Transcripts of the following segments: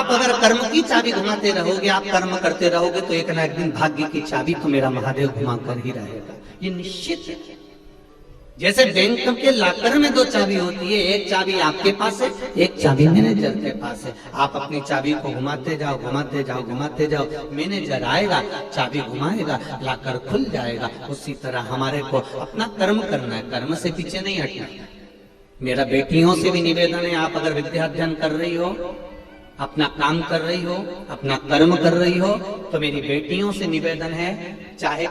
आप अगर कर्म की चाबी घुमाते रहोगे, आप कर्म करते रहोगे, तो एक ना एक दिन भाग्य की चाबी तो मेरा महादेव घुमा कर ही रहेगा, ये निश्चित है। जैसे बैंक के लॉकर में दो चाबी होती है, एक चाबी आपके पास है, एक चाबी मैनेजर के पास है। आप अपनी चाबी को घुमाते जाओ, घुमाते जाओ, घुमाते जाओ, मैनेजर आएगा, चाबी घुमाएगा, लॉकर खुल जाएगा। उसी तरह हमारे को अपना कर्म करना है, कर्म से पीछे नहीं हटना। मेरा बेटियों से भी निवेदन है, आप अगर विद्या अध्ययन कर रही हो, अपना काम कर रही हो, अपना कर्म कर रही हो, तो मेरी बेटियों से निवेदन है, चाहे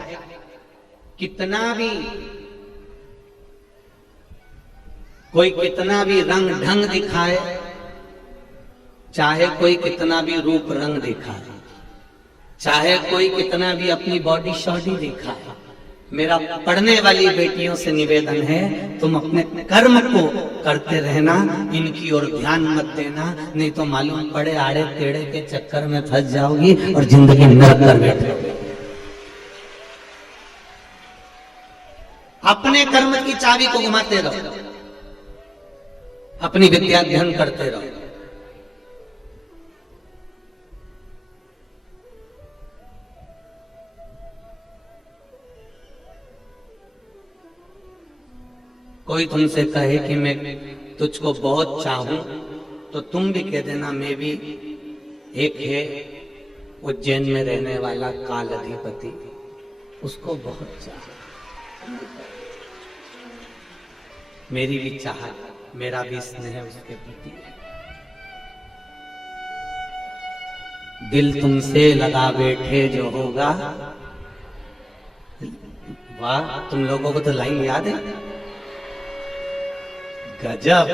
कितना भी कोई कितना भी रंग ढंग दिखाए, चाहे कोई कितना भी रूप रंग दिखाए, चाहे कोई कितना भी अपनी बॉडी शॉडी दिखाए, मेरा पढ़ने वाली बेटियों से निवेदन है, तुम अपने कर्म को करते रहना, इनकी ओर ध्यान मत देना, नहीं तो मालूम पड़े आड़े टेढ़े के चक्कर में फंस जाओगी और जिंदगी नरक कर बैठोगे। अपने कर्म की चाबी को घुमाते रहो, अपनी विद्या अध्ययन करते रहो। कोई तुमसे कहे कि मैं तुझको बहुत चाहूं, तो तुम भी कह देना मैं भी। एक है उज्जैन में रहने वाला काल अधिपति, उसको बहुत चाह, मेरी भी चाहत, मेरा भी स्नेह उसके प्रति है। दिल तुमसे लगा बैठे जो होगा, वाह, तुम लोगों को तो लाइन याद है, गजब,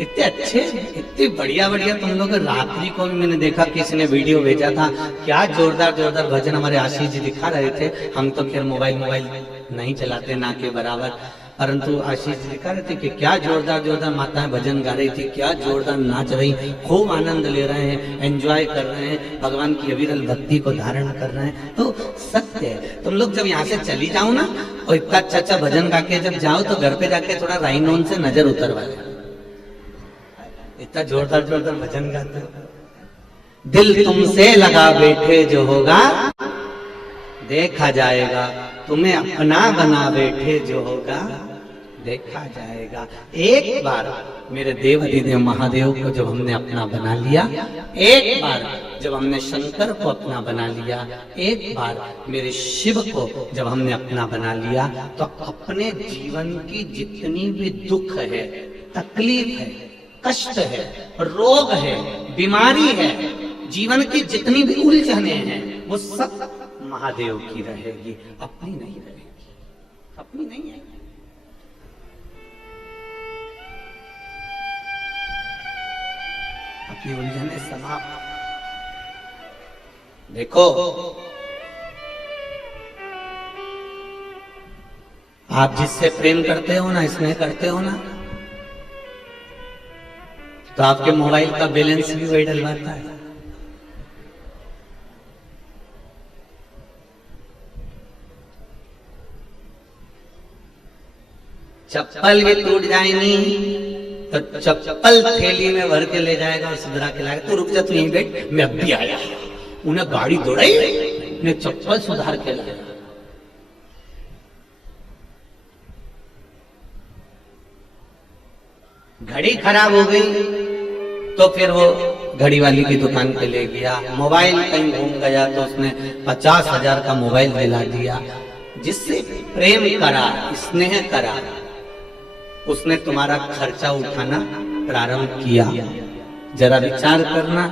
इतने अच्छे, इतनी बढ़िया बढ़िया तुम लोग। रात्रि को भी मैंने देखा किसी ने वीडियो भेजा था, क्या जोरदार जोरदार भजन हमारे आशीष जी दिखा रहे थे। हम तो खैर मोबाइल नहीं चलाते ना के बराबर, परंतु आशीष जी दिखा रहे थे कि क्या जोरदार जोरदार माताएं भजन गा रही थी, क्या जोरदार नाच रही, खूब आनंद ले रहे हैं, एंजॉय कर रहे हैं, भगवान की अविरल भक्ति को धारण कर रहे हैं। तो सत्य है, तुम लोग जब यहाँ से चली जाओ ना, और इतना अच्छा भजन गा के जब जाओ, तो घर पे जाके थोड़ा राइनोन से नजर उतरवा ले, इतना जोरदार जोरदार भजन गाते हो। दिल तुमसे लगा बैठे जो होगा, देखा जाएगा, तुम्हें अपना बना बैठे जो होगा, देखा जाएगा। एक बार मेरे देव अधिदेव महादेव को जब हमने अपना बना लिया, एक बार जब हमने शंकर को अपना बना लिया, एक बार मेरे शिव को जब हमने अपना बना लिया, तो अपने जीवन की जितनी भी दुख है, तकलीफ है, कष्ट है, रोग है, बीमारी है, जीवन की जितनी भी उलझने हैं, वो सब महादेव की रहेगी, अपनी नहीं रहेगी, अपनी नहीं है। अपनी उलझने समाप्त। देखो, आप जिससे प्रेम करते हो ना, स्नेह करते हो ना, तो आपके मोबाइल का बैलेंस भी वही डलवाता है। चप्पल भी टूट जाएगी तो चप्पल थैली में भर के ले जाएगा और सुधरा के लाएगा। तो रुक जा, तू यहीं बैठ, मैं अब भी आया। उन्हें गाड़ी दौड़ाई, उन्हें चप्पल सुधार के लाया। घड़ी खराब हो गई तो फिर वो घड़ी वाली की दुकान पे ले गया। मोबाइल कहीं घूम गया तो उसने 50,000 का मोबाइल दिला दिया। जिससे प्रेम करा, स्नेह करा, उसने तुम्हारा खर्चा उठाना प्रारंभ किया। जरा विचार करना,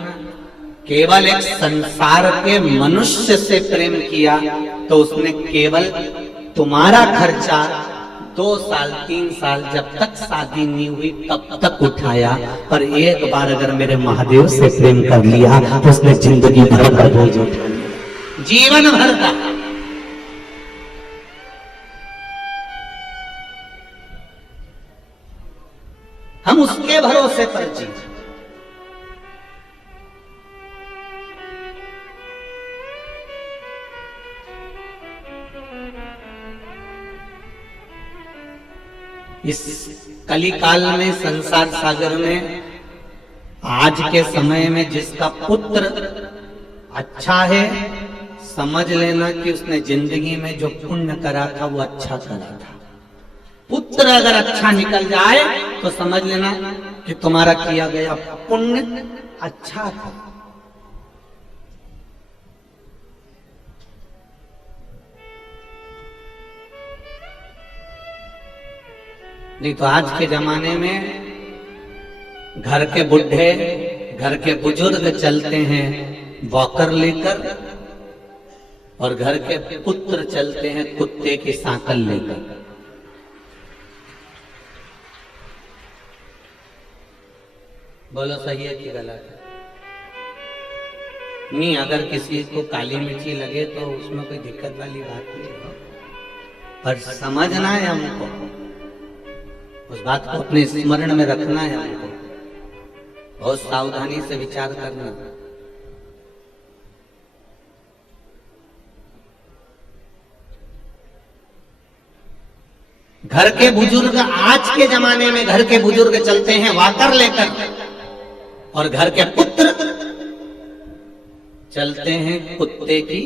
केवल एक संसार के मनुष्य से प्रेम किया तो उसने केवल तुम्हारा खर्चा 2 साल 3 साल जब तक शादी नहीं हुई तब तक उठाया। पर एक बार अगर मेरे महादेव से प्रेम कर लिया तो उसने जिंदगी भर का बोझ उठा लिया, जीवन भर का। हम उसके भरोसे पर जी। इस कली काल में, संसार सागर में आज आज के समय में जिसका पुत्र अच्छा है, समझ लेना कि उसने जिंदगी में जो पुण्य करा था वो अच्छा करा था। पुत्र अगर अच्छा निकल जाए तो समझ लेना कि तुम्हारा किया गया पुण्य अच्छा था। नहीं तो आज के जमाने में घर के बुढ़े, घर के बुजुर्ग चलते हैं वॉकर लेकर, और घर के पुत्र चलते हैं कुत्ते की सांकल लेकर। बोलो सही है कि गलत है? नहीं, अगर किसी को काली मिर्ची लगे तो उसमें कोई दिक्कत वाली बात नहीं है, पर समझना है हमको, उस बात को अपने स्मरण में रखना है हमको, बहुत सावधानी से विचार करना। घर के बुजुर्ग, आज के जमाने में घर के बुजुर्ग चलते हैं वाकर लेकर, और घर के पुत्र चलते हैं कुत्ते की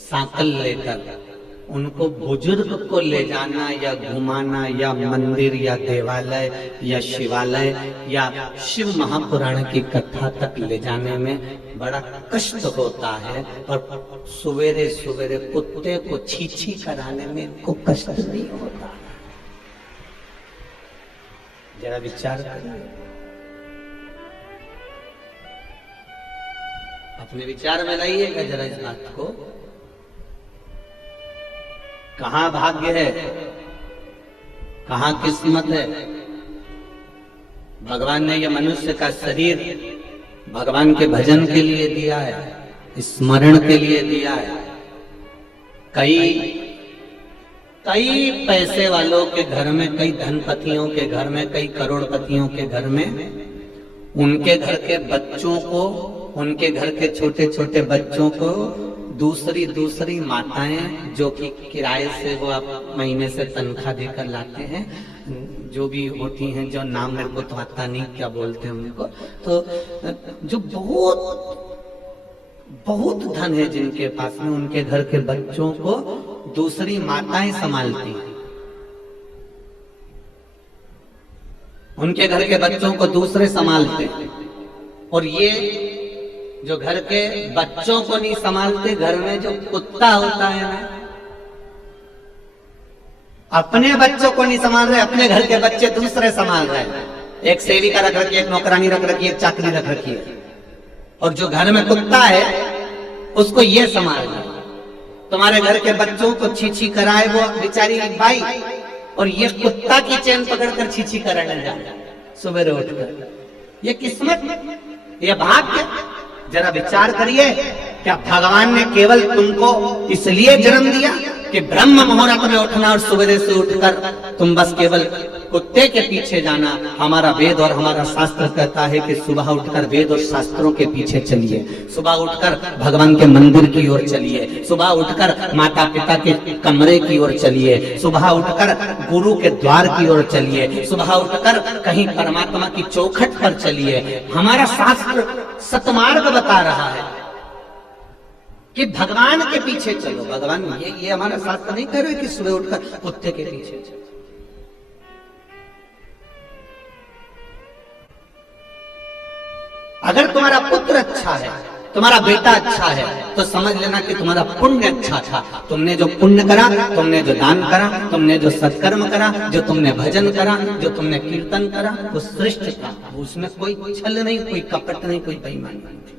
सांकल लेकर। उनको बुजुर्ग को ले जाना या घुमाना या मंदिर या देवालय या शिवालय या शिव महापुराण की कथा तक ले जाने में बड़ा कष्ट होता है, और सवेरे सवेरे कुत्ते को छीछी कराने में इनको कष्ट नहीं होता। जरा विचार करिए, अपने विचार में लाइएगा जरा इस बात को। कहां भाग्य है, कहां किस्मत है। भगवान ने यह मनुष्य का शरीर भगवान के भजन के लिए दिया है, स्मरण के लिए दिया है। कई पैसे वालों के घर में, कई धनपतियों के घर में, कई करोड़पतियों के घर में उनके घर के बच्चों को, उनके घर के छोटे छोटे बच्चों को दूसरी माताएं, जो कि किराए से वो आप महीने से तनख्वाह देकर लाते हैं, जो भी होती हैं, जो नाम मेरे को तो आता नहीं क्या बोलते हैं उनको, तो जो बहुत धन है जिनके पास में, उनके घर के बच्चों को दूसरी माताएं संभालती हैं। उनके घर के बच्चों को दूसरे संभालते हैं, और ये जो घर के बच्चों को नहीं संभालते, घर में जो कुत्ता होता है ना, अपने बच्चों को नहीं संभाल रहे, अपने घर के बच्चे दूसरे संभाल रहे हैं। एक सेविका रख रखी है, एक नौकरानी रख रखी है, एक चाकरी रख रखी है, और जो घर में कुत्ता है उसको ये संभाल रहा है। तुम्हारे घर के बच्चों को छीछी कराए वो बेचारी बाई, और ये कुत्ता की चैन पकड़कर छीछी कराने जा रहा है सुबह उठकर। ये किस्मत, ये भाग्य। जरा विचार करिए, क्या भगवान ने केवल तुमको इसलिए जन्म दिया कि ब्रह्म मुहूर्त में उठना और सवेरे से उठकर तुम बस केवल कुत्ते के पीछे जाना? हमारा वेद और हमारा शास्त्र कहता है कि सुबह उठकर वेद और शास्त्रों के पीछे चलिए, सुबह उठकर भगवान के मंदिर की ओर चलिए, सुबह उठकर माता पिता के कमरे की ओर चलिए, सुबह उठकर गुरु के द्वार की ओर चलिए, सुबह उठकर कहीं परमात्मा की चौखट पर चलिए। हमारा शास्त्र सतमार्ग बता रहा है कि भगवान के पीछे चलो। भगवान ये हमारा शास्त्र नहीं कह रहे कि सुबह उठकर कुत्ते के पीछे चलो। अगर तुम्हारा पुत्र अच्छा है, तुम्हारा बेटा अच्छा है, तो समझ लेना कि तुम्हारा पुण्य अच्छा था। तुमने जो पुण्य करा, तुमने जो दान करा, तुमने जो सत्कर्म करा, जो तुमने भजन करा, जो तुमने कीर्तन करा, वो श्रेष्ठ था। उसमें कोई छल नहीं, कोई कपट नहीं, कोई बेईमानी नहीं।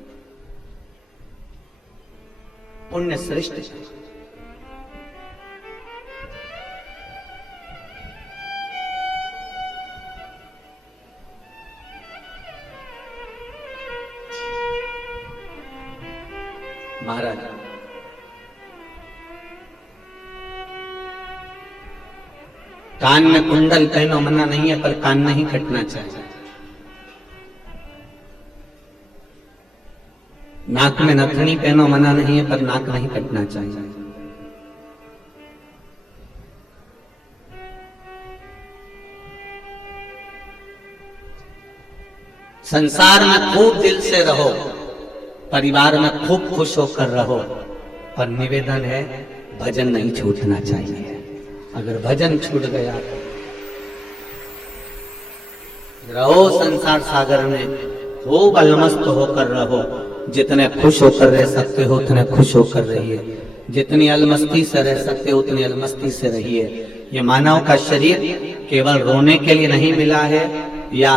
पुण्य श्रेष्ठ है। महाराज, कान में कुंडल पहनो मना नहीं है, पर कान नहीं कटना चाहिए। नाक में नथनी पहनो मना नहीं है, पर नाक नहीं कटना चाहिए। संसार में खूब दिल से रहो, परिवार में खूब खुश होकर रहो, पर निवेदन है भजन नहीं छूटना चाहिए। अगर भजन छूट गया तो रहो संसार सागर में, खूब अलमस्त होकर रहो। जितने खुश होकर रह सकते हो उतने खुश होकर रहिए, जितनी अलमस्ती से रह सकते हो उतनी अलमस्ती से रहिए। ये मानव का शरीर केवल रोने के लिए नहीं मिला है या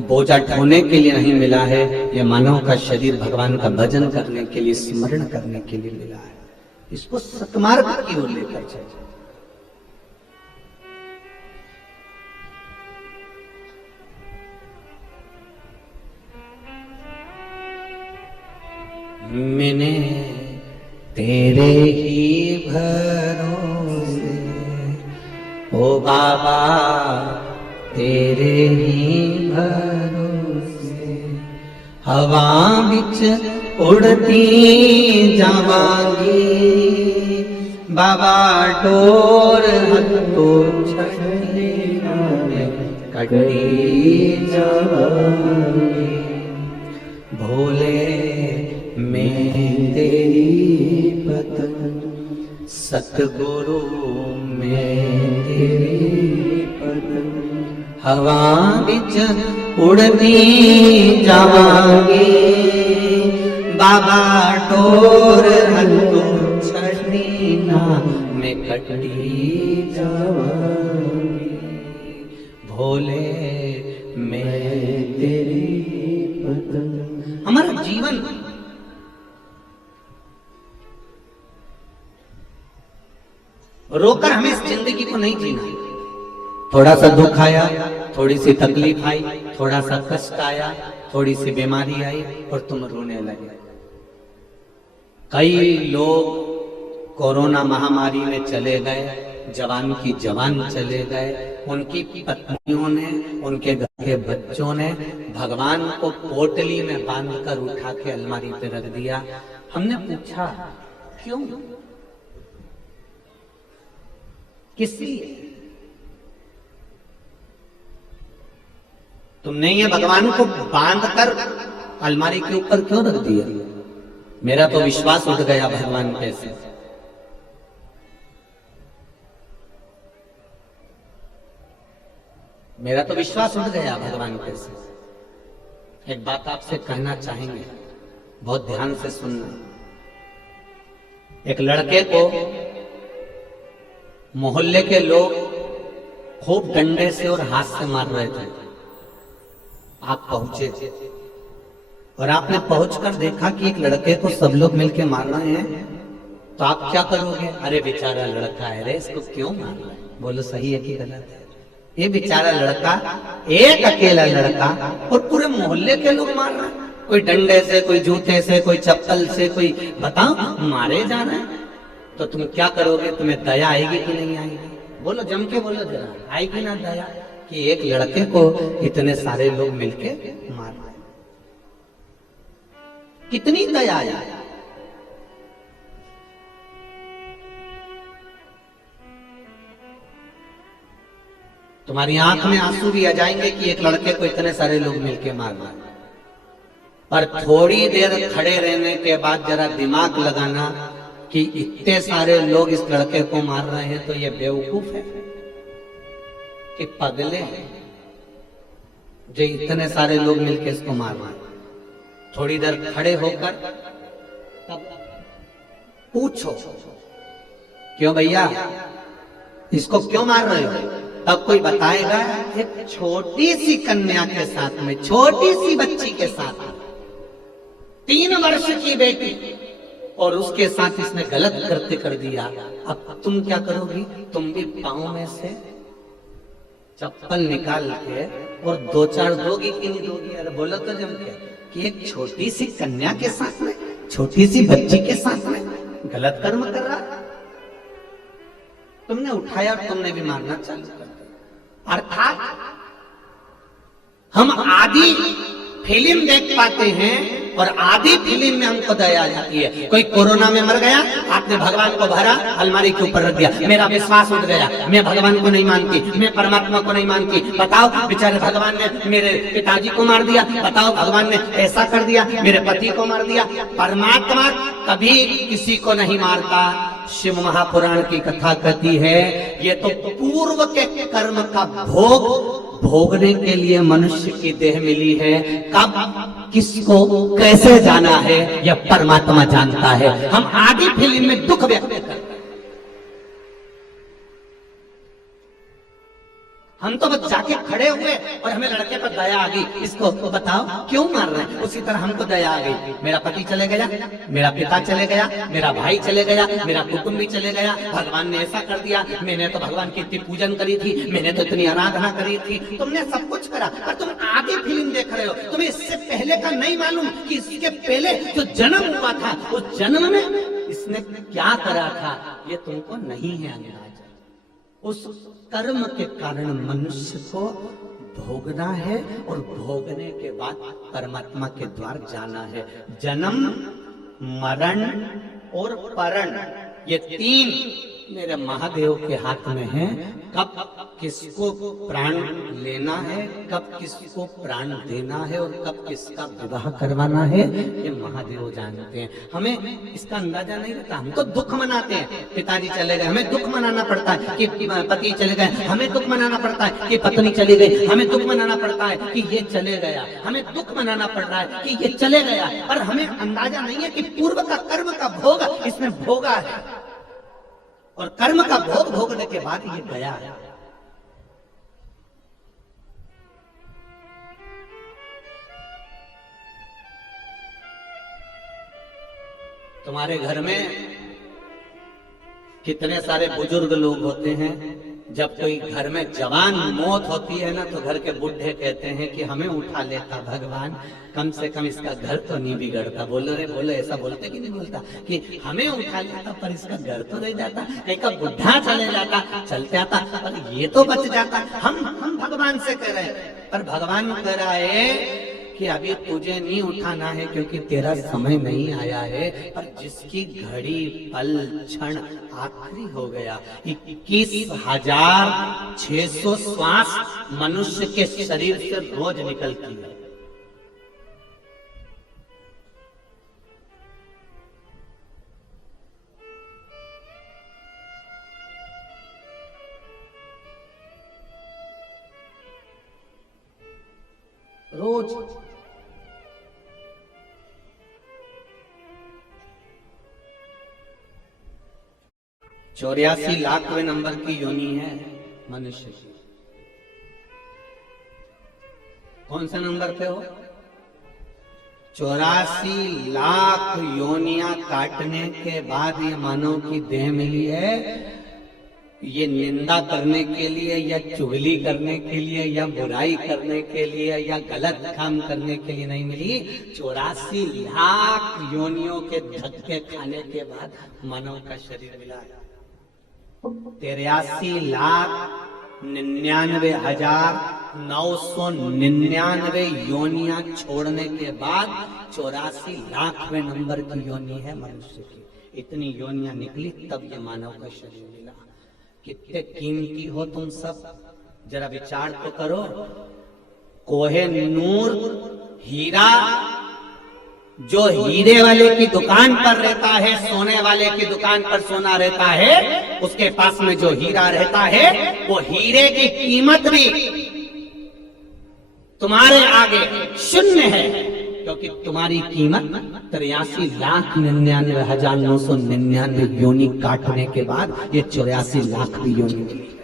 बोझा ढोने के लिए नहीं मिला है, ये मानव का शरीर भगवान का भजन करने के लिए, स्मरण करने के लिए मिला है। इसको सतमार्ग की ओर लेकर चलिए। मैंने तेरे ही भरोसे ओ बाबा, तेरे ही भरोसे हवा बिच उड़ती जावांगी, बाबा डोर हथो छड़े कटी जावांगी। भोले मैं तेरी पतन, सतगुरु मैं तेरी पतन, हवा बिच उड़ती जावांगी, बाबा डोर हथो छड़ी ना मैं कटी जावांगी। भोले मैं तेरी पतन। हमारा जीवन रोकर हमें इस जिंदगी को नहीं जीना। थोड़ा सा दुख आया, थोड़ी सी तकलीफ आई, थोड़ा सा कष्ट आया, थोड़ी सी बीमारी आई और तुम रोने लगे। कई लोग कोरोना महामारी में चले गए, जवान की जवान चले गए, उनकी पत्नियों ने, उनके घर के बच्चों ने भगवान को पोटली में बांधकर उठा के अलमारी पे रख दिया। हमने पूछा क्यों, किस लिए? तुमने ये भगवान को बांधकर अलमारी के ऊपर क्यों रख दिया? मेरा तो विश्वास उठ गया भगवान पे से। मेरा तो विश्वास उठ गया भगवान पे से। एक बात आपसे कहना चाहेंगे, बहुत ध्यान से सुनना। एक लड़के को मोहल्ले के लोग खूब डंडे से और हाथ से मार रहे थे। आप पहुंचे और आपने पहुंचकर देखा कि एक लड़के को सब लोग मिलके मार रहे हैं, तो आप क्या करोगे? अरे बेचारा लड़का है रे, इसको क्यों मार रहा है? बोलो सही है कि गलत है? ये बेचारा लड़का, एक अकेला लड़का, और पूरे मोहल्ले के लोग मार रहे हैं। कोई डंडे से, कोई जूते से, कोई चप्पल से, कोई बताओ मारे जा रहे हैं। तो तुम क्या करोगे? तुम्हें दया आएगी कि नहीं आएगी? बोलो, जम के बोलो जरा, आएगी ना दया कि एक लड़के को इतने सारे लोग मिलके मार रहे हैं? कितनी दया आई। तुम्हारी आंख में आंसू भी आ जाएंगे कि एक लड़के को इतने सारे लोग मिलके मार रहे हैं, पर थोड़ी देर खड़े रहने के बाद जरा दिमाग लगाना कि इतने सारे लोग इस लड़के को मार रहे हैं, तो ये बेवकूफ है कि पगले हैं जो इतने सारे लोग मिलके इसको मार रहे हैं? थोड़ी देर खड़े होकर तब पूछो, क्यों भैया इसको क्यों मार रहे हो? तब कोई बताएगा एक छोटी सी कन्या के साथ में, छोटी सी बच्ची के साथ में, 3 वर्ष की बेटी, और उसके साथ इसने गलत कृत्य कर दिया। अब तुम क्या करोगी? तुम भी पांव में से चप्पल निकाल के और 2-4 दोगी कि नहीं दोगी? अरे बोलो तो जम के कि एक छोटी सी कन्या के साथ में, छोटी सी बच्ची के साथ में गलत कर्म कर रहा, तुमने उठाया और तुमने भी मारना चालू कर दिया। अर्थात हम आदि फिल्म देख पाते हैं और आधी फिल्म में हमको दया आ जाती है। कोई कोरोना में मर गया, आपने भगवान को भरा, अलमारी के ऊपर रख दिया, मेरा विश्वास उठ गया, मैं भगवान को नहीं मानती, मैं परमात्मा को नहीं मानती। बताओ बेचारे भगवान ने मेरे पिताजी को मार दिया, बताओ भगवान ने ऐसा कर दिया, मेरे पति को मार दिया। परमात्मा कभी किसी को नहीं मारता। शिव महापुराण की कथा कहती है ये तो पूर्व के कर्म का भोग भोगने के लिए मनुष्य की देह मिली है। कब किसको कैसे जाना है यह परमात्मा जानता है। हम आधी फिल्म में दुख व्यक्त करते हैं। हम तो बस जाके खड़े हुए और हमें लड़के पर दया आ गई, इसको बताओ क्यों मार रहे हैं। उसी तरह हमको दया आ गई, मेरा पति चले गया, मेरा पिता चले गया, मेरा भाई चले गया, मेरा कुटुंबी चले गया, भगवान ने ऐसा कर दिया, मैंने तो भगवान की इतनी पूजन करी थी, मैंने तो इतनी आराधना करी थी। तुमने सब कुछ करा पर तुम आधी फिल्म देख रहे हो। तुम्हें इससे पहले का नहीं मालूम कि इसके पहले जो जन्म हुआ था उस जन्म में इसने क्या करा था, ये तुमको नहीं है अंदाजा। उस कर्म के कारण मनुष्य को भोगना है और भोगने के बाद परमात्मा के द्वार जाना है। जन्म, मरण और परण, ये तीन मेरे महादेव के हाथ में है। कब किसको प्राण लेना है, कब किसको प्राण देना है और कब किसका विवाह करवाना है, ये महादेव जानते हैं। हमें इसका अंदाजा नहीं रहता। हम तो दुख मनाते हैं, पिताजी चले गए, हमें दुख मनाना पड़ता है कि पति चले गए, हमें दुख मनाना पड़ता है कि पत्नी चली गई, हमें दुख मनाना पड़ता है कि ये चले गया, हमें दुख मनाना पड़ रहा है कि ये चले गया। पर हमें अंदाजा नहीं है कि पूर्व का कर्म का भोग इसने भोगा है और कर्म का भोग भोगने के बाद ये गया है। तुम्हारे घर में कितने सारे बुजुर्ग लोग होते हैं। जब कोई घर में जवान मौत होती है ना तो घर के बुढ़े कहते हैं कि हमें उठा लेता भगवान, कम से कम इसका घर तो नहीं बिगड़ता। बोलो रे बोलो, ऐसा बोलते कि नहीं बोलता कि हमें उठा लेता पर इसका घर तो नहीं जाता, कहीं का बुढ़ा चले जाता, चलते आता पर ये तो बच जाता। हम भगवान से कह रहे हैं पर भगवान कह रहा है कि अभी तुझे नहीं उठाना है क्योंकि तेरा समय नहीं आया है। पर जिसकी घड़ी पल क्षण आखिरी हो गया, 21,600 श्वास मनुष्य के शरीर से रोज निकलती है। रोज 84 लाखवें नंबर की योनि है मनुष्य की। कौन सा नंबर पे हो? 84 लाख योनियां काटने के बाद ये मानव की देह मिली है। ये निंदा करने के लिए या चुगली करने के लिए या बुराई करने के लिए या गलत काम करने के लिए नहीं मिली। 84 लाख योनियों के धक्के खाने के बाद मानव का शरीर मिला है। 83,99,999 योनियां छोड़ने के बाद 84 लाखवें नंबर की योनि है मनुष्य की। इतनी योनियां निकली तब ये मानव का शरीर मिला। कितने कीमती हो तुम सब, जरा विचार तो करो। कोहे नूर हीरा जो हीरे वाले की दुकान पर रहता है, सोने वाले की दुकान पर सोना रहता है, उसके पास में जो हीरा रहता है वो हीरे की कीमत भी तुम्हारे आगे शून्य है, क्योंकि तुम्हारी कीमत 83,99,999 योनि काटने के बाद ये 84 लाख की योनि मिली है।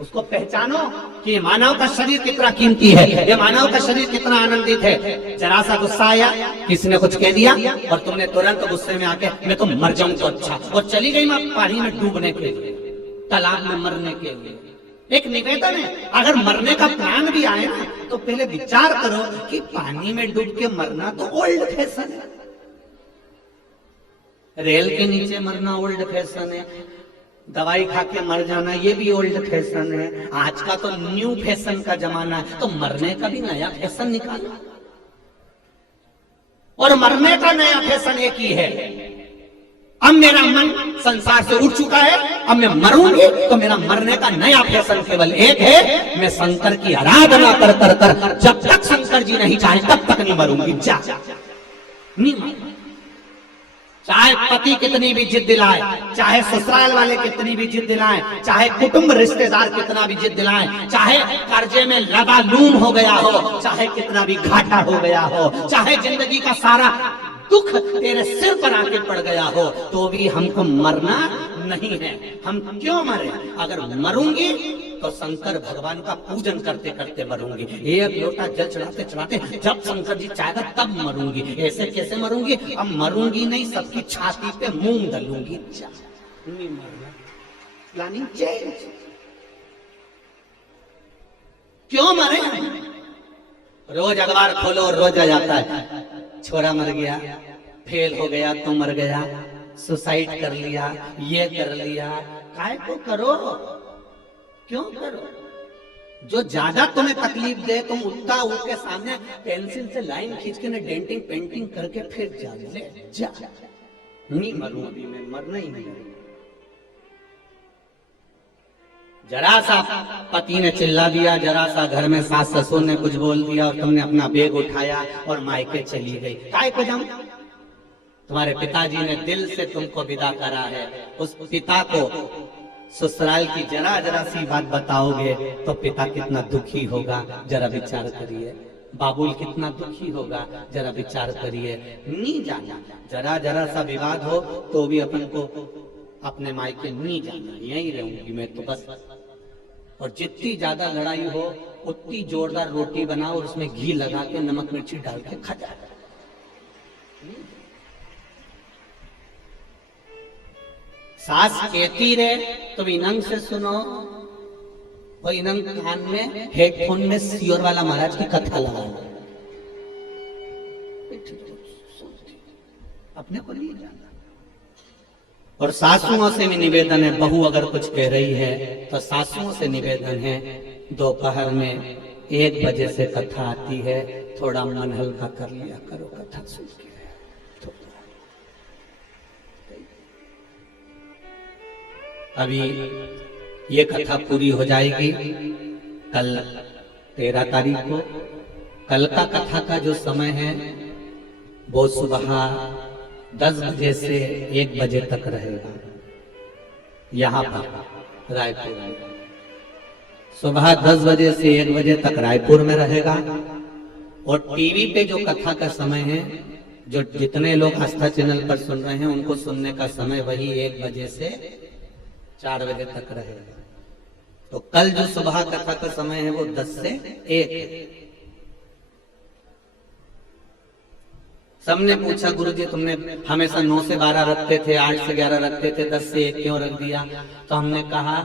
उसको पहचानो कि मानव का शरीर कितना कीमती है, ये मानव का शरीर कितना आनंदित है। जरा सा गुस्सा आया, किसी ने कुछ कह दिया और तुमने तुरंत गुस्से में आके मैं तो मर जाऊं तो अच्छा, और चली गई मैं पानी में डूबने के लिए, तालाब में मरने के लिए। एक निवेदन है, अगर मरने का प्लान भी आए ना तो पहले विचार करो कि पानी में डूब के मरना तो ओल्ड फैशन है, रेल के नीचे मरना ओल्ड फैशन है, दवाई खा के मर जाना ये भी ओल्ड फैशन है। आज का तो न्यू फैशन का जमाना है, तो मरने का भी नया फैशन निकालो। और मरने का नया फैशन एक ही है, अब मेरा मन संसार से उठ चुका है, अब मैं मरूंगी तो मेरा मरने का नया फैशन केवल एक है, मैं शंकर की आराधना कर कर कर जब तक शंकर जी नहीं चाहे तब तक नहीं मरूंगी। जा नहीं मरूंगी। चाहे पति कितनी भी जिद दिलाए, चाहे ससुराल वाले कितनी भी जिद दिलाएं, चाहे कुटुंब रिश्तेदार कितना भी जिद दिलाएं, चाहे कर्जे में लबालूम हो गया हो, चाहे कितना भी घाटा हो गया हो, चाहे जिंदगी का सारा दुख तेरे सिर पर आके पड़ गया हो, तो भी हमको मरना नहीं है। हम क्यों मरे? अगर मरूंगी तो शंकर भगवान का पूजन करते करते मरूंगी, एक लोटा जल चढ़ाते चढ़ाते, जब शंकर जी चाहेगा तब मरूंगी। ऐसे कैसे मरूंगी? अब मरूंगी नहीं, सबकी छाती पे मूंग डालूंगी। नहीं मरना, प्लानिंग चेंज। क्यों मरे? रोज अखबार खोलो रोज आ जाता है, छोरा मर गया, फेल हो गया तो मर गया, सुसाइड कर लिया, ये कर लिया। काय को करो? क्यों करो? जो ज्यादा तुम्हें तकलीफ दे तुम उठता उसके सामने पेंसिल से लाइन खींच के डेंटिंग पेंटिंग करके फिर जा ले। जा नहीं मरूं, अभी मैं मरना ही नहीं। जरा सा पति ने चिल्ला दिया, जरा सा घर में सास ससुर ने कुछ बोल दिया और तुमने अपना बैग उठाया और मायके चली गई। काय को जाऊं? तुम्हारे पिताजी ने दिल से तुमको विदा करा है, उस पिता को ससुराल की जरा जरा सी बात बताओगे तो पिता कितना दुखी होगा, जरा विचार करिए। बाबुल कितना दुखी होगा, जरा विचार करिए। नहीं जाना, जरा जरा सा विवाद हो तो भी अपन को अपने मायके नहीं जाना, यहीं रहूंगी मैं तो बस। और जितनी ज्यादा लड़ाई हो उतनी जोरदार रोटी बनाओ और उसमें घी लगा के नमक मिर्ची डाल के खा जा। सास कहती रहे तो इनंग से सुनो, वो इनंग कान में हेडफोन में सियोर वाला महाराज की कथा लगाओ, अपने को नहीं जाना। और सासुओं से भी निवेदन है, बहू अगर कुछ कह रही है तो सासुओं से निवेदन है, दोपहर में 1 बजे से कथा आती है, थोड़ा मन हल्का कर लिया करो कथा सुन के। अभी ये कथा पूरी हो जाएगी कल 13 तारीख को। कल का कथा का जो समय है वो सुबह 10 बजे से 1 बजे तक रहेगा यहाँ पर रायपुर में। सुबह 10 बजे से 1 बजे तक रायपुर में रहेगा। और टीवी पे जो कथा का समय है, जो जितने लोग आस्था चैनल पर सुन रहे हैं उनको सुनने का समय वही 1 बजे से 4 बजे तक रहेगा। तो कल जो सुबह कथा का समय है वो 10 से 1। सबने पूछा गुरुजी तुमने हमेशा 9 से 12 रखते थे, 8 से 11 रखते थे, 10 से 1 क्यों रख दिया? तो हमने कहा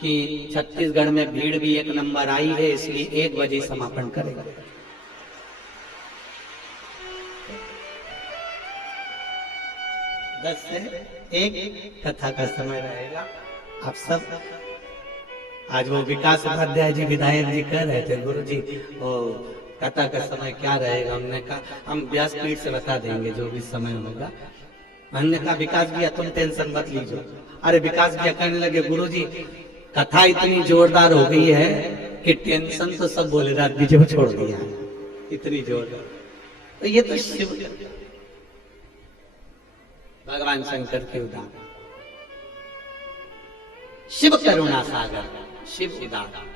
कि छत्तीसगढ़ में भीड़ भी 1 नंबर आई है, इसलिए 1 बजे समापन करेगा। दस से 1 कथा का समय रहेगा। आप सब आज वो विकास उपाध्याय जी विधायक जी कह रहे थे गुरुजी वो कथा का समय क्या रहेगा? हमने कहा हम व्यासपीठ से बता देंगे जो भी समय होगा। हमने कहा विकास भैया तुम टेंशन मत लीजिए। अरे विकास भैया कहने लगे गुरुजी कथा इतनी जोरदार हो गई है कि टेंशन तो सब बोले रात बीच में छोड़ दिया, इतनी जोरदार। तो ये तो शिव भगवान शंकर के उदाहरण, शिव करुणा सागर, शिव उदाहरण।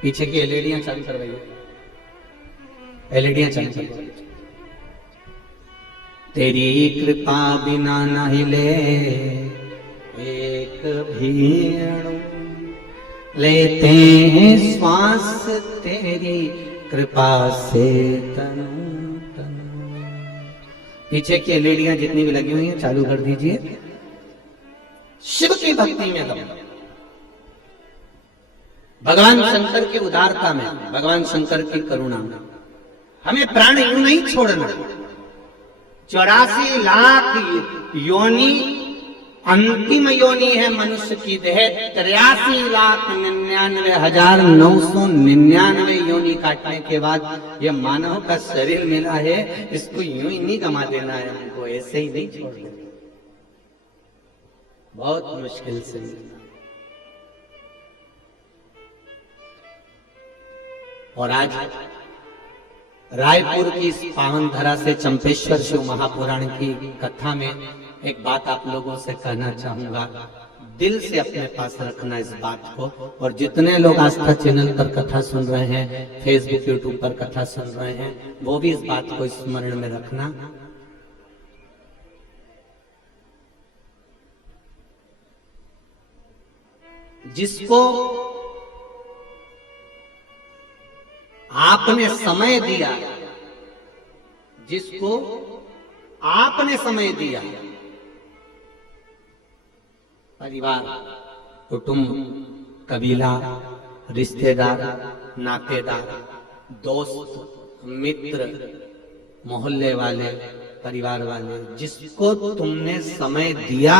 पीछे की एलईडियां चालू करवाइए, एलईडियां चालू करवाइए। तेरी कृपा बिना न हिले एक भी अणु, लेते हैं श्वास तेरी कृपा से तनु तनु। पीछे की एलईडियां जितनी भी लगी हुई हैं चालू कर दीजिए। शिव की भक्ति में दम, भगवान शंकर की उदारता में, भगवान शंकर की करुणा में। हमें प्राण यूं नहीं छोड़ना। 84 लाख योनि अंतिम योनि है मनुष्य की देह 83,99,999 योनि काटने के बाद ये मानव का शरीर मिला है। इसको यूं ही नहीं गमा देना है, हमको ऐसे ही नहीं छोड़ देना, बहुत मुश्किल से। और आज रायपुर की इस पावन धरा से चंपेश्वर शिव महापुराण की कथा में एक बात आप लोगों से कहना चाहूंगा, दिल से अपने पास रखना इस बात को। और जितने लोग आस्था चैनल पर कथा सुन रहे हैं, फेसबुक यूट्यूब पर कथा सुन रहे हैं, वो भी इस बात को स्मरण में रखना। जिसको आपने समय दिया, जिसको आपने समय दिया, परिवार, कुटुंब, कबीला, रिश्तेदार, नातेदार, दोस्त, मित्र, मोहल्ले वाले, परिवार वाले, जिसको तुमने समय दिया,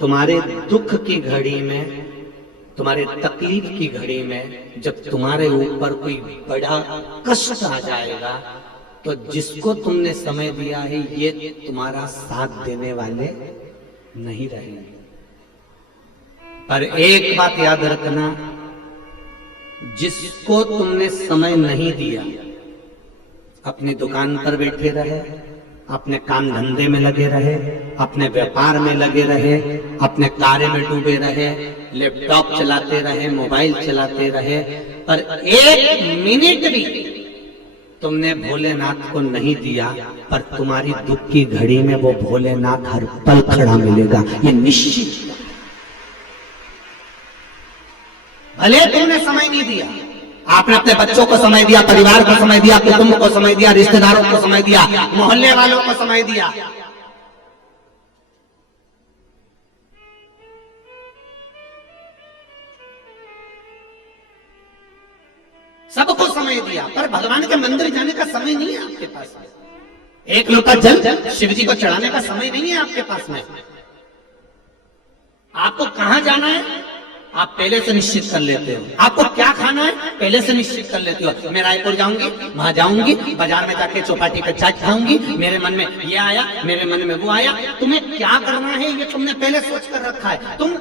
तुम्हारे दुख की घड़ी में, तुम्हारे तकलीफ की घड़ी में, जब तुम्हारे ऊपर कोई बड़ा कष्ट आ जाएगा, तो जिसको तुमने समय दिया है ये तुम्हारा साथ देने वाले नहीं रहेंगे। पर एक बात याद रखना, जिसको तुमने समय नहीं दिया, अपनी दुकान पर बैठे रहे, अपने काम धंधे में लगे रहे, अपने व्यापार में लगे रहे, अपने कार्य में डूबे रहे, लैपटॉप चलाते रहे, मोबाइल चलाते रहे, पर एक मिनट भी तुमने भोलेनाथ को नहीं दिया, पर तुम्हारी दुख की घड़ी में वो भोलेनाथ हर पल खड़ा मिलेगा, ये निश्चित। भले तुमने समय नहीं दिया, आपने अपने बच्चों को समय दिया, परिवार को समय दिया, कुटुंब को समय दिया, रिश्तेदारों को समय दिया, मोहल्ले वालों को समय दिया, सबको समय दिया, पर भगवान के मंदिर जाने का समय नहीं है आपके पास में। एक लोटा जल शिव जी को चढ़ाने का समय नहीं है आपके पास में। आपको कहां जाना है आप पहले से निश्चित कर लेते हो, आपको क्या खाना है पहले से निश्चित कर लेते हो। मैं रायपुर जाऊंगी, वहां जाऊंगी, बाजार में जाके चौपाटी पे चाट खाऊंगी, मेरे मन में ये आया, मेरे मन में वो आया। तुम्हें क्या करना है ये तुमने पहले सोच कर रखा है। तुम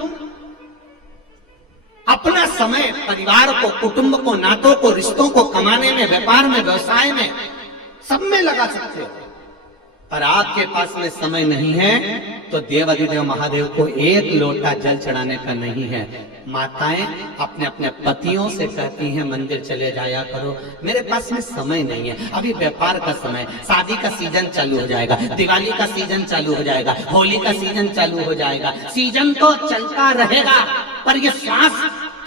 अपना समय परिवार को, कुटुंब को, नातों को, रिश्तों को कमाने में, व्यापार में, व्यवसाय में, सब में लगा सकते हो, पर आपके पास में समय नहीं है तो देवाधिदेव महादेव को एक लोटा जल चढ़ाने का नहीं है। माताएं अपने अपने पतियों से कहती हैं मंदिर चले जाया करो, मेरे पास में समय नहीं है, अभी व्यापार का समय, शादी का सीजन चालू हो जाएगा, दिवाली का सीजन चालू हो जाएगा, होली का सीजन चालू हो जाएगा, सीजन तो चलता रहेगा, पर ये श्वास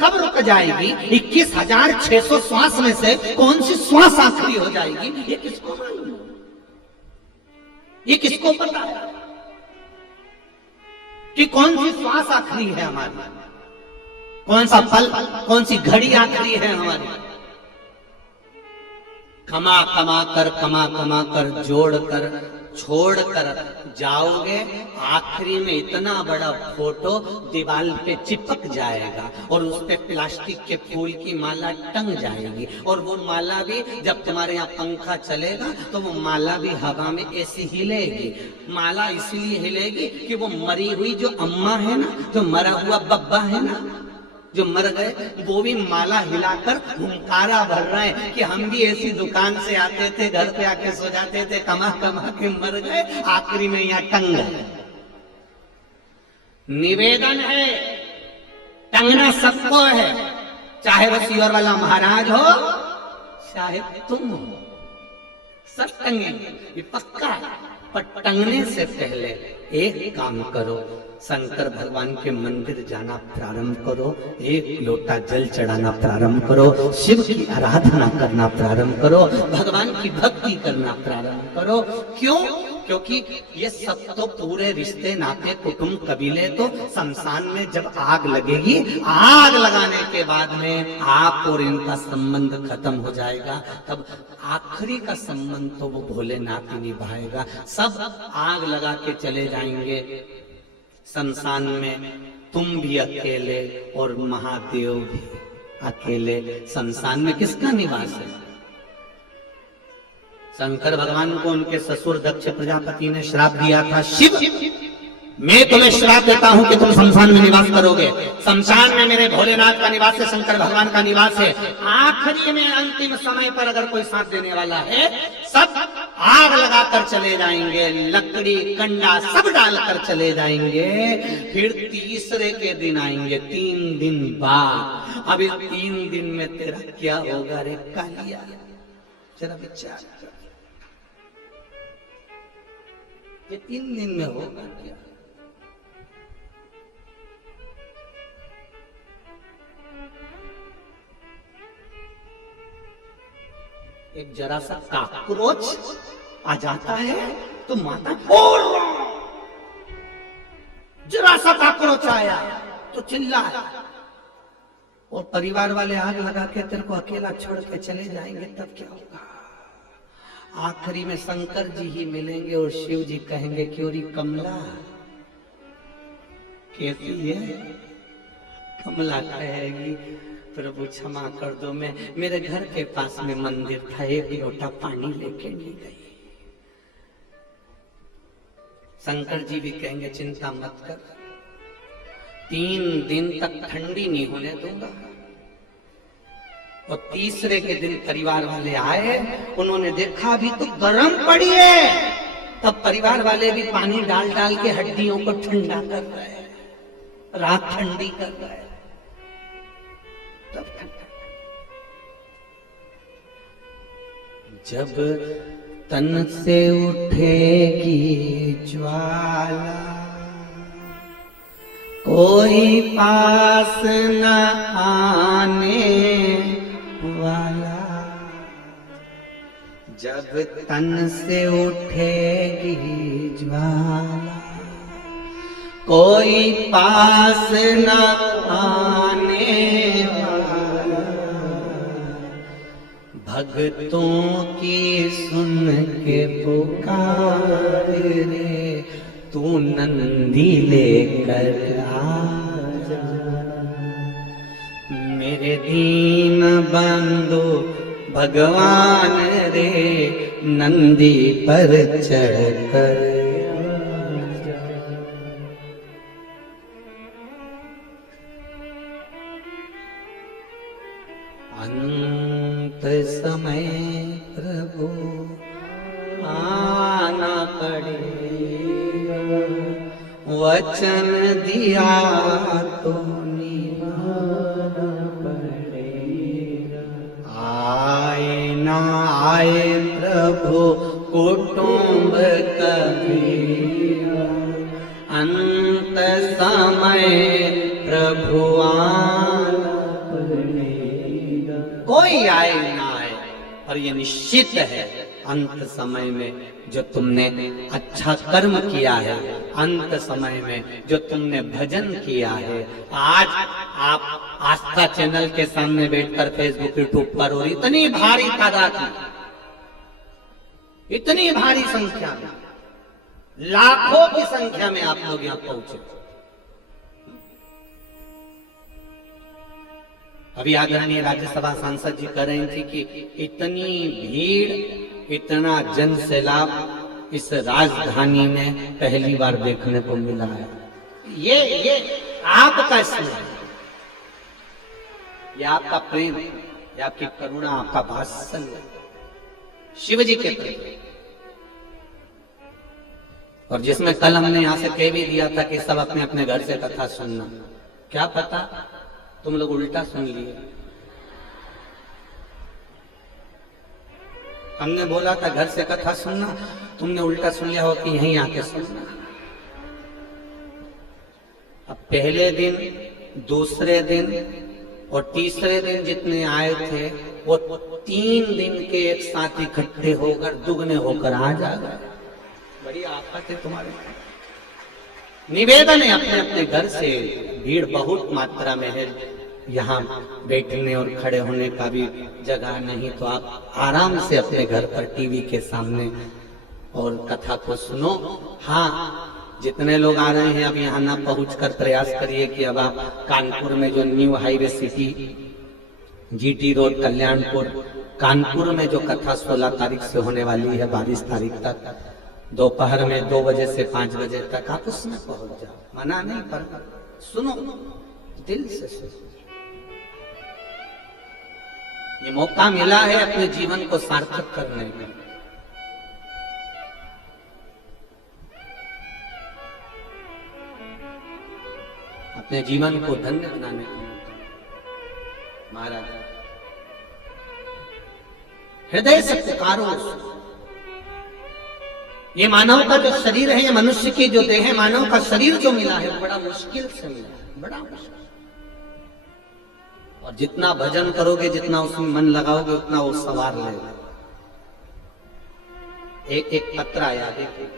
कब रुक जाएगी? 21,600 श्वास में से कौन सी श्वास आखिरी हो जाएगी ये किसको मालूम? ये किसको पता है कि कौन सी श्वास आखिरी है हमारी, कौन सा पल, कौन सी घड़ी आखिरी है हमारी? कमा कमा कर जोड़ कर छोड़ कर जाओगे, आखिरी में इतना बड़ा फोटो दीवार पे चिपक जाएगा और उस पे प्लास्टिक के फूल की माला टंग जाएगी, और वो माला भी जब तुम्हारे यहाँ पंखा चलेगा तो वो माला भी हवा में ऐसी हिलेगी। माला इसलिए हिलेगी कि वो मरी हुई जो अम्मा है ना, जो मरा हुआ बब्बा है ना, जो मर गए, वो भी माला हिलाकर हुंकारा भर रहे हैं कि हम भी ऐसी दुकान से आते थे, घर पे आके सो जाते थे, कमा कमा के मर गए, आखिरी में यहाँ टंग गए। निवेदन है, टंगना सबको है, चाहे वो सीवर वाला महाराज हो, चाहे तुम हो, सब टंगेंगे, ये पक्का है। पर टंगने से पहले एक काम करो, शंकर भगवान के मंदिर जाना प्रारंभ करो, एक लोटा जल चढ़ाना प्रारंभ करो, शिव की आराधना करना प्रारंभ करो, भगवान की भक्ति करना प्रारंभ करो। क्यों? क्योंकि ये सब तो पूरे रिश्ते, नाते, कुटुंब, कबीले तो शमशान में जब आग लगेगी, आग लगाने के बाद में आप और इनका संबंध खत्म हो जाएगा, तब आखिरी का संबंध तो वो भोलेनाथ ही निभाएगा। सब आग लगा के चले जाएंगे, शमशान में तुम भी अकेले और महादेव भी अकेले। शमशान में किसका निवास है? शंकर भगवान को उनके ससुर दक्ष प्रजापति ने श्राप दिया था, शिव मैं तुम्हें श्राप देता हूं कि तुम शमशान में निवास करोगे। शमशान में मेरे भोलेनाथ का निवास है, शंकर भगवान का निवास है। आखिरी में अंतिम समय पर अगर कोई साथ देने वाला है, सब आग लगाकर चले जाएंगे, लकड़ी कंडा सब डालकर चले जाएंगे। फिर तीसरे के दिन आएंगे, 3 दिन बाद। अब इस 3 दिन में तेरा क्या होगा रे कालिया, जरा विचार कर। ये 3 दिन में होगा क्या? एक जरा सा काकरोच आ जाता है तो माता बोल, जरा सा काकरोच आया तो चिल्लाया, और परिवार वाले आग लगा के तेरे को अकेला छोड़ के चले जाएंगे, तब क्या होगा? आखिरी में शंकर जी ही मिलेंगे और शिव जी कहेंगे क्योरी कमला कैसी है? कमला कहेगी प्रभु क्षमा कर दो, मैं मेरे घर के पास में मंदिर था, एक लोटा पानी लेके नहीं गई। शंकर जी भी कहेंगे चिंता मत कर, 3 दिन तक ठंडी नहीं होने दूंगा। और तीसरे के दिन परिवार वाले आए, उन्होंने देखा अभी तो गर्म पड़ी है, तब परिवार वाले भी पानी डाल डाल के हड्डियों को ठंडा कर रहे हैं, रात ठंडी कर रहे हैं। जब तन से उठेगी ज्वाला, कोई पास न आने वाला। जब तन से उठेगी ज्वाला, कोई पास न आने वाला। भक्तों की सुन के पुकार रे, तू नंदी लेकर आजा। मेरे दीन बंधु भगवान रे, नंदी पर चढ़ कर। अंत समय प्रभु आना पड़ेगा, वचन दिया तो निभाना पड़ेगा। आए ना आए प्रभु कुटुंब कबीरा, अंत समय प्रभु आना पड़ेगा। कोई आए ना आए, और ये निश्चित है अंत समय में जो तुमने अच्छा कर्म किया है, अंत समय में जो तुमने भजन किया है, आज आप आस्था चैनल के सामने बैठकर फेसबुक यूट्यूब पर, और इतनी भारी तादाद में, इतनी भारी संख्या में, लाखों की संख्या में आप लोग यहाँ पहुंचे। अभी आदरणीय राज्यसभा सांसद जी कह रही थी कि इतनी भीड़, इतना जन सैलाब इस राजधानी में पहली बार देखने को मिला है। ये आपका स्नेह, ये आपका प्रेम, ये आपकी करुणा, आपका वात्सल्य शिव जी के प्रति। और जिसमें कल हमने यहां से कह भी दिया था कि सब अपने अपने घर से कथा सुनना, क्या पता तुम लोग उल्टा सुन लिए। हमने बोला था घर से कथा सुनना, तुमने उल्टा सुन लिया हो कि यहीं आके सुनना। अब पहले दिन, दूसरे दिन और तीसरे दिन जितने आए थे, वो 3 दिन के एक साथ इकट्ठे होकर दुगने होकर आ जा गए। बड़ी आफत है तुम्हारे। निवेदन है अपने अपने घर से, भीड़ बहुत मात्रा में है, यहाँ बैठने और खड़े होने का भी जगह नहीं, तो आप आराम से अपने घर पर टीवी के सामने और कथा को सुनो। हाँ, जितने लोग आ रहे हैं अब यहाँ ना पहुंचकर प्रयास करिए कि अब आप कानपुर में जो new highway city GT road Kalyanpur Kanpur में जो कथा 16 तारीख से होने वाली है 22 तारीख तक दोपहर में 2 बजे से 5 बजे तक आप उसमें पहुंच जाओ। मना नहीं, पर सुनो, दिल से सुनो। ये मौका मिला है अपने जीवन को सार्थक करने का। अपने जीवन को धन्य बनाने का मौका। महाराज हृदय से पुकारो। ये मानव का जो शरीर है, ये मनुष्य की जो देह है, मानव का शरीर जो मिला है, बड़ा मुश्किल से मिला है, बड़ा मुश्किल। और जितना भजन करोगे, जितना उसमें मन लगाओगे, उतना वो सवार लेगा। एक एक पत्र आया, देखिए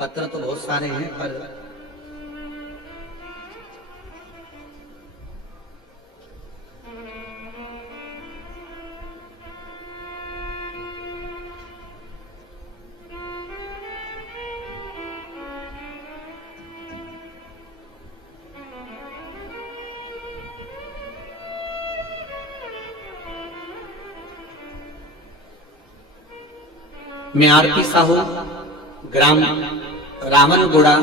पत्र तो बहुत सारे हैं, पर मैं आरती साहू ग्राम रावणगुड़ा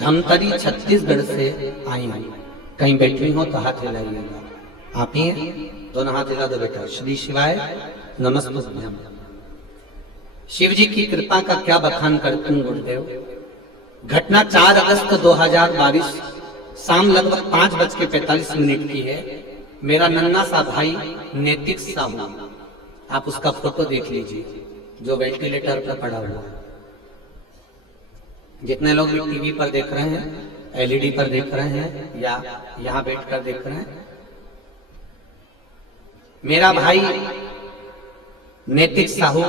धमतरी छत्तीसगढ़ से आई हूं। कहीं बैठी हो तो हाथ हिलाइएगा। आप ही हैं? दोनों हाथ हिला दो बेटा। श्री शिवाय नमस्तुभ्यम। शिव जी की कृपा का क्या बखान करते हैं गुरुदेव। घटना 4 अगस्त 2022 शाम लगभग 5:45 की है। मेरा नन्ना सा भाई नैतिक साहू, आप उसका फोटो देख लीजिए, जो वेंटिलेटर पर पड़ा हुआ है। जितने लोग भी टीवी पर देख रहे हैं, एलईडी पर देख रहे हैं या यहां बैठकर देख रहे हैं, मेरा भाई नैतिक साहू